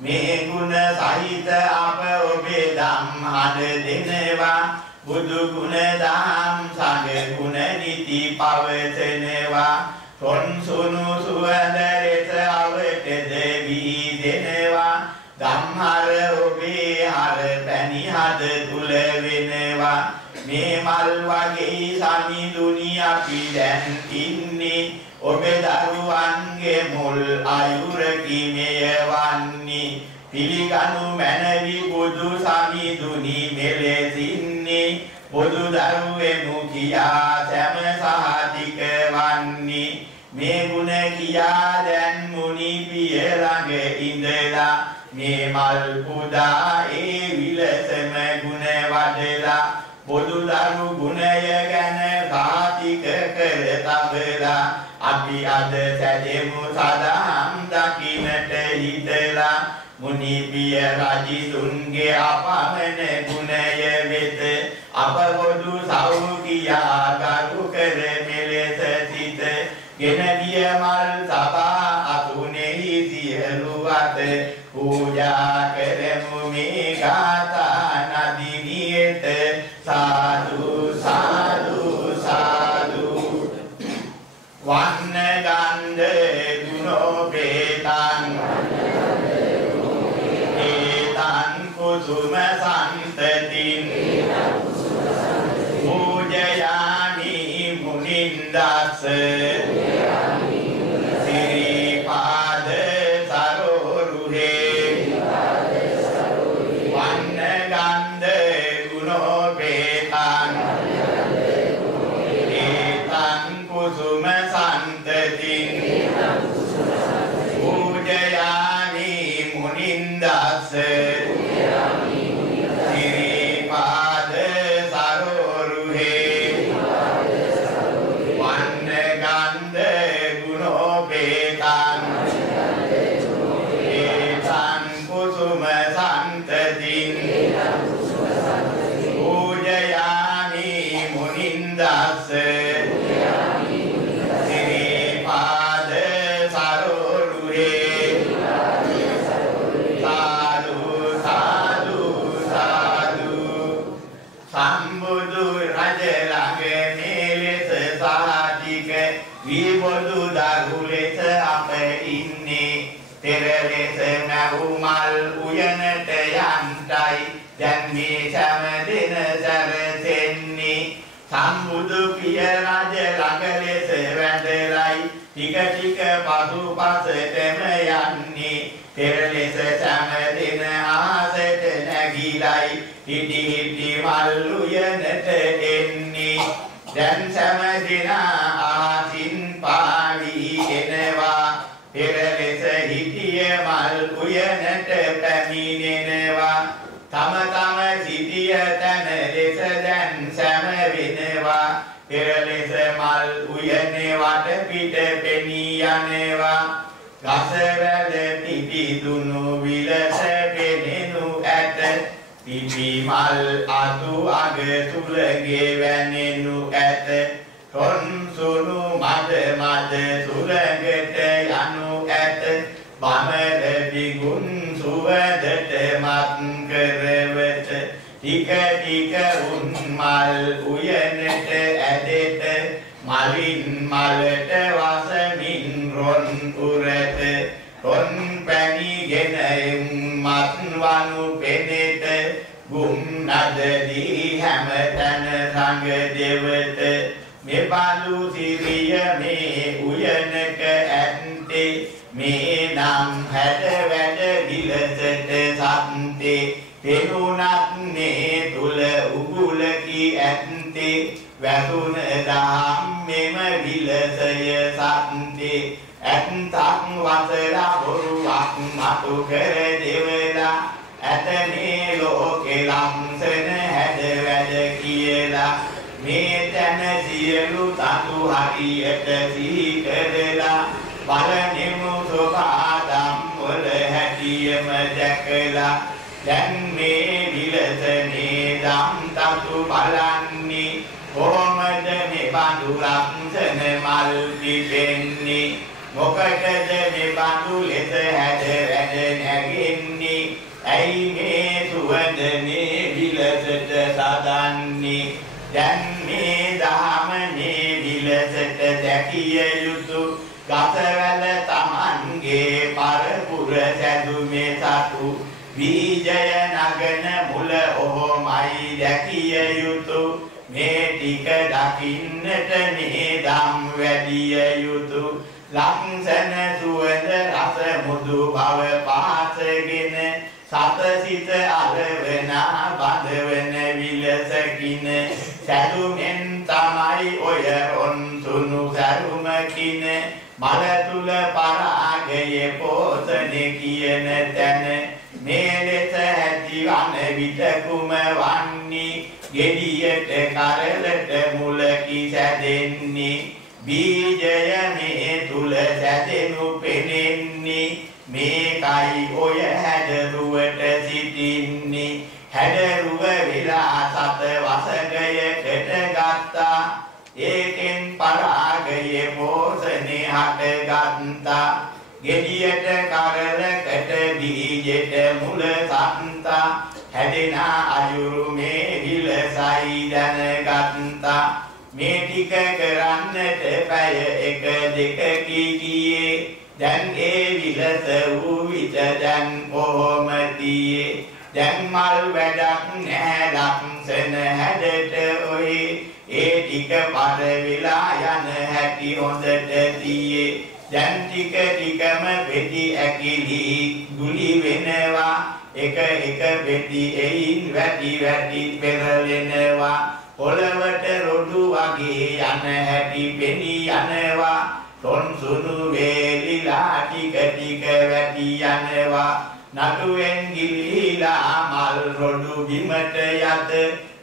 මේ ගුණ සහිත අප ඔබේ ධම් හද දෙනවා බුදු ගුණ දහම් සංඝ ගුණ නිති පවතනවා තොන් සුණු සුවඳ රෙස අවටද වී දෙනවා ධම්හර ඔබේ හර පැණි හද තුල වෙනවා මේ මල් වගේ සමිඳුනි අපි දැන් ඉන්නේ ඔබේ දරුවන්ගේ මුල් ආයුරකි මෙයවන්නේ පිළිගනු මැනවි බුදු සමිඳුනි මෙලෙසින්නේ බුදු දරුවෙමු කියා සෑම සහතික වන්නේ මේ ගුණ කියා දැන් මුනි පිය ළඟ ඉඳලා මේ මල් පුදා ඒ විලසම ගුණ වඩලා බුදු දරු ගුණය ගැන සාතික කර තබලා අපි අද සැදෙමු සදාම් දකින්නට හිතලා මුනි පිය රජුන්ගේ අපමණ ගුණය වෙත අප බුදු සව් කියා කරු කර මෙලෙස සිට ගෙන ගිය මල් සබා අතුනේහි සියලු අත පූජා කරමු මේ ගාථා නදිනියට සාදු සාදු සාදු වන්න ගන්ධ ගුණෝ වේතං කුසුම සන්තතින් පූජයාමි මුනින්දස්ස සිරිපාද සරෝරුහේ වන්න ගන්ධ ගුණෝපේතං ඒතං කුසුම සන්තතින් පූජයාමි මුනින්දස්ස සිරිපාද සරෝරුහේ වන්න ගන්ධ ගුණෝපේතං ඒතං කුසුම සන්තතින් පූජයාමි මුනින්දස්ස සිරිපාද සරෝරුහේ සාදු සාදු සාදු සම්බුදු රජ ළඟ මේ ලෙස සාතික විබුදු දරු ලෙස අප ඉන්නේ තෙර ලෙස මහුමල් උයනට යන්ටයි දැන් මේ සෑම දින සැරසෙන්නේ සම්බුදු පිය රජ ළඟ ලෙස වැඳලයි ටික ටික පසුපසටම යන්නේ තෙර ලෙස සෑම දින ආසට නැගිලයි හිටි හිටි මල් උයනට එන්නේ දැන් සෑම දින ආසින් පාවි එනවා තෙර ලෙස හිටිය මල් උයනට පැමිණෙනවා තම තම සිටිය තැන ලෙස දැන් සෑම වෙනවා පෙර ලෙස මල් උයනේ වට පිට පෙනී යනවා ගසවැල පිපිදුණු විලස පෙනෙනු ඇත පිපි මල් අතු අග තුල ගෙවැනෙනු ඇත තොන්සුණු මද මද සුලඟට යනු ඇත බමර බිගුන් සුවදට මත් කරවත ටික ටික උන් මල් උයනට ඇදෙත මලින් මලට වසමින් රොන් උරත රොන් පැණිගෙන මත් වනු පෙනෙත ගුම් නදදී හැමතැන රඟ දෙවත මෙබඳු සිරිය මේ උයනක ඇත්තේ මේ නම් හැඩ වැඩ විලසට සත්තේ පෙනුනත් නේ තුල උගුලකි ඇත්තේ වැසුන දහම් මෙම විලසය සත්තේ ඇත්තක් වසර බොරුවක් මතු කර දෙවලා ඇතනේ ලෝකේ ලම්සන හැඩ වැඩ කියලා මේ තන සියලු තතු හරියට සිහි කරලා බලනෙමු සෝපාදම් වල හැටියම දැකලා දැන් මේ විලසනේ දම් තතු බලන්නේ කොහොමද මේ බඳු ලක්ෂණ මල් පිපෙන්නේ මොකටද මේ බඳු ලෙස හැඩ වැඩ නැගෙන්නේ ඇයි මේ සුවඳ මේ විලසට සදන්නේ දැන් මේ දහමනේ විලසට දැකිය යුතු ගසවැල තමන්ගේ පරපුර සැදුමේ සතු බීජය නගන මුල ඔහොමයි දැකිය යුතු මේ ටික දකින්නට මේ දම් වැඩිය යුතු ලක්ෂණ සුවඳ රස මුදු බව පාසගෙන සතසිත අරවන බඳවන විලසකින සැදුමෙන් තමයි ඔය ඔන්සුණු සරුමකින මල තුල පරාගයේ පෝෂණය කියන තැන මේ ලෙස ඇතිවන විට කුම වන්නේ ගෙඩියට කරලට මුලකි සැදෙන්නේ බීජය මේ තුල සැදෙනු පෙනෙන්නේ මේකයි ඔය හැඩරුවට සිටින්නේ හැඩරුව වෙලා සත වසඟයකට ගත්තා ඒකෙන් පරාගයේ පෝෂණය හටගත්තා ගෙඩියට කරලකට බීජෙට මුල සත්තා හැදෙන අයුරු මේ විලසයි දැනගත්තා මේ ටික කරන්නට පැය එක දෙක කීකියේ දැන් ඒ විලස වූ විට දැන් කොහොම තියේ දැන් මල් වැඩක් නෑ ලක්සන හැඩට ඔය ඒ ටික පර වෙලා යන හැටි හොඳට තියේ දැන් ටික ටිකම පෙති ඇකිලි ගුලි වෙනවා එක පෙති එයින් වැටි වැටි පෙරලෙනවා පොළවට රොඩු වගේ යන හැටි පෙනී යනවා තොන් සුදු වේලිලා ටික ටික වැටි යනවා නටුවෙන් ගිලිහිලා මල් රොඩු බිමට යත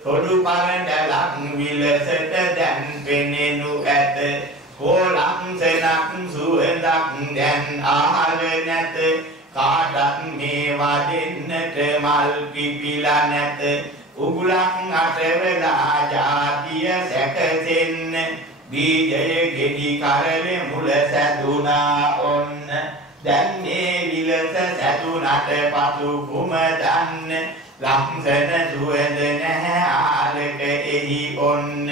තොඩු පරඬලක් විලසට දැන් පෙනෙනු ඇත කොලක් සෙනක් සුවඳක් දැන් ආහල නැත කාටත් මේවා දෙන්නට මල් පිපිලා නැත උගුලක් අටවලා ජාතිය සැකසෙන්න බීජය ගෙඩි කරලේ මුල සැදුනා ඔන්න දැන් මේ විලස සැදුනට පසු කුම දන්න ලක්ෂණ සුවඳ නැහැ ආලක එහි ඔන්න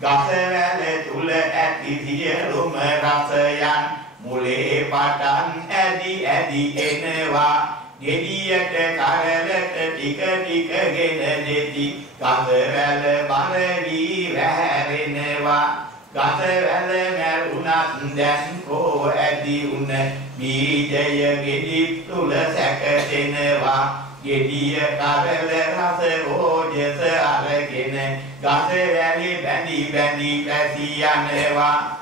ගසවැල තුල ඇති සියලුම රසයන් මුලේ පටන් ඇදි ඇදි එනවා ගෙඩියට කරලට ටික ටික ගෙන දෙති ගසවැල බර වී වැහැරෙනවා ගසවැල මැරුණත් දැන් කෝ ඇදි උන බීජය ගෙඩි තුල සැකසෙනවා ගෙඩිය කරල රස ඕජස අරගෙන ගසවැලි බැඳි බැඳි පැසි යනවා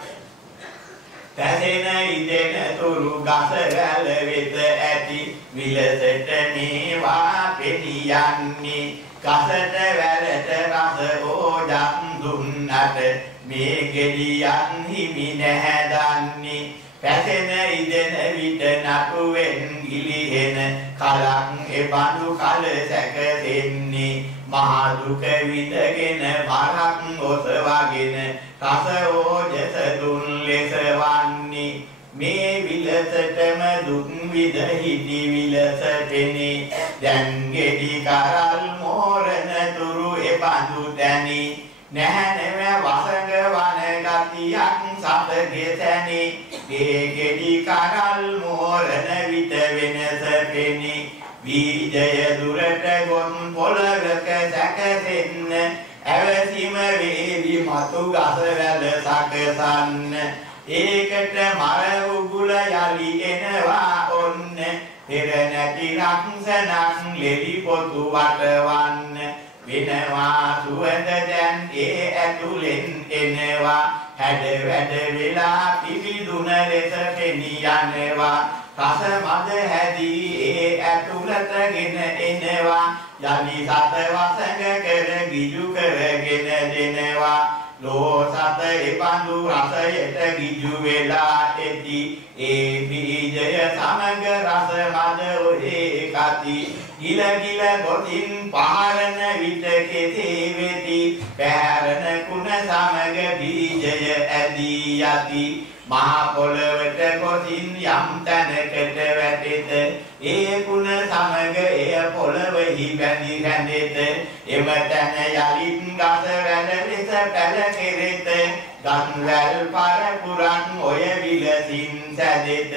පැසෙන ඉදෙන තුරු ගසවැල වෙත ඇති විලසට මේවා පෙනියන්නේ ගසට වැලට රස ඕජක් දුන්නට මේ ගෙඩියන් හිමි නැහැ දන්නේ පැසෙන ඉදෙන විට නටුවෙන් ගිලිහෙන කලක් එබඳු කල සැකසෙන්නේ මහා දුක විඳගෙන බරක් ඔසවගෙන රස ඕජස දුන් ලෙස වන්නේ මේ විලසටම දුක් විඳ හිටි විලස පෙනේ දැන් ගෙඩි කරල් මෝරන තුරු එබඳු තැනි නැහැ වසඟ වන ගතියක් සතගේ තැනි මේ ගෙඩි කරල් මෝරන විට වෙනස පෙනේ බීජය දුරට ගොන් පොළවක සැකසෙන්න ඇවසීම වේවි මතු ගසවැල සකසන්න ඒකට මර උගුල යලි එනවා ඔන්න පෙර නැති රක්ෂණක් ලෙලි පොතු වටවන්න වෙනවා සුවඳ දැන් ඒ ඇතුලෙන් එනවා හැඩ වැඩ වෙලා පිවිදුන ලෙස පෙනී යනවා රස මද හැදී ඒ ඇතුළතගෙන එනවා යලි සත වසඟ කර ගිජු කරගෙන දෙනවා ලෝ සත එපඳු රසයට ගිජු වෙලා ඇති ඒ බීජය සමග රස මද ඔහේ කති ගිල ගිල ගොතින් පහරන විට කෙසේ වෙති පැහැරන කුණ සමග බීජය ඇදී යති මහා පොළවට ගොතින් යම් තැනකට වැටෙත ඒ කුණ සමග එය පොළවෙහි බැඳි රැඳෙත එම තැන යලින් ගස වැල ලෙස පැල කෙරෙත ගන් වැල් පරපුරන් ඔය විලසින් සැදෙත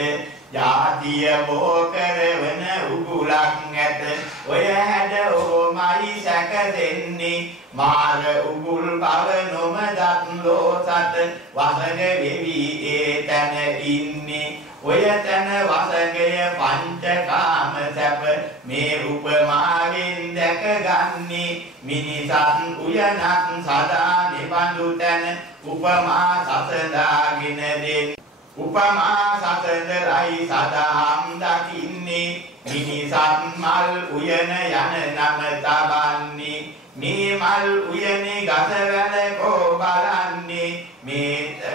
ජාතිය බෝ කරවන උගුලක් ඇත ඔය හැඩ ඕමයි සැකසෙන්නේ මාර උගුල් බව නොමදත් ලෝ සත වසඟ වෙවි ඒ තැන ඉන්නේ ඔය තැන වසඟය පංචකාම සැප මේ උපමාවෙන් දැකගන්නේ මිනිසත් උයනක් සදා නිබඳු තැන උපමා සසඳාගෙන දෙන්න උපමා සසඳරයි සදාම් දකින්නේ මිනිසත් මල් උයන යන නම තබන්නේ මේ මල් උයනේ ගසවැල කෝ බලන්නේ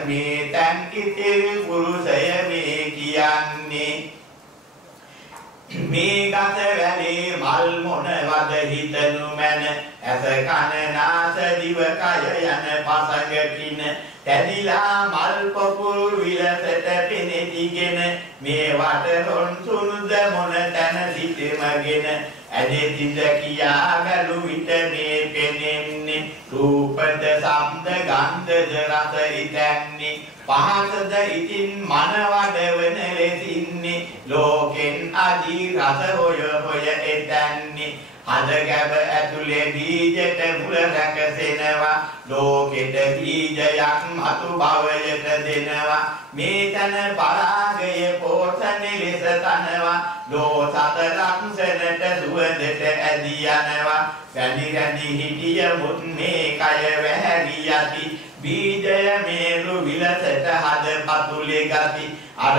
මේ තැන් ඉතිරි පුරුෂය මේ කියන්නේ මේ ගසවැලේ මල් මොනවද හිතනු මැන ඇස කන නාස දිව කය යන පසඟකින තැදිලා මල් පොකුරු විලසට පෙනෙතිගෙන මේ වටරොන් සුනුද මොන තැන සිටමගෙන ඇදෙතිද කියා බැලු විට මේ පෙනෙන්නේ රූපද සම්ද ගන්ධද රස ඉතන්නේ පහසද ඉතින් මනවඩවන ලෙසින්නේ ලෝකෙන් අදී රස හොය හොය එතන්නේ හද ගැබ ඇතුලේ බීජෙට මුල රැකසෙනවා ලෝකෙට බීජයක් මතු භවයට දෙනවා මේ තන පරාගය පෝෂණය ලෙස තනවා ලෝ සතරක්ෂණට සුවඳට ඇදී යනවා වැඩි රැඳි හිටිය මුත් මේ කය වැහැරි යති බීජය මේරු විලසට හද පතුලේ ගති අර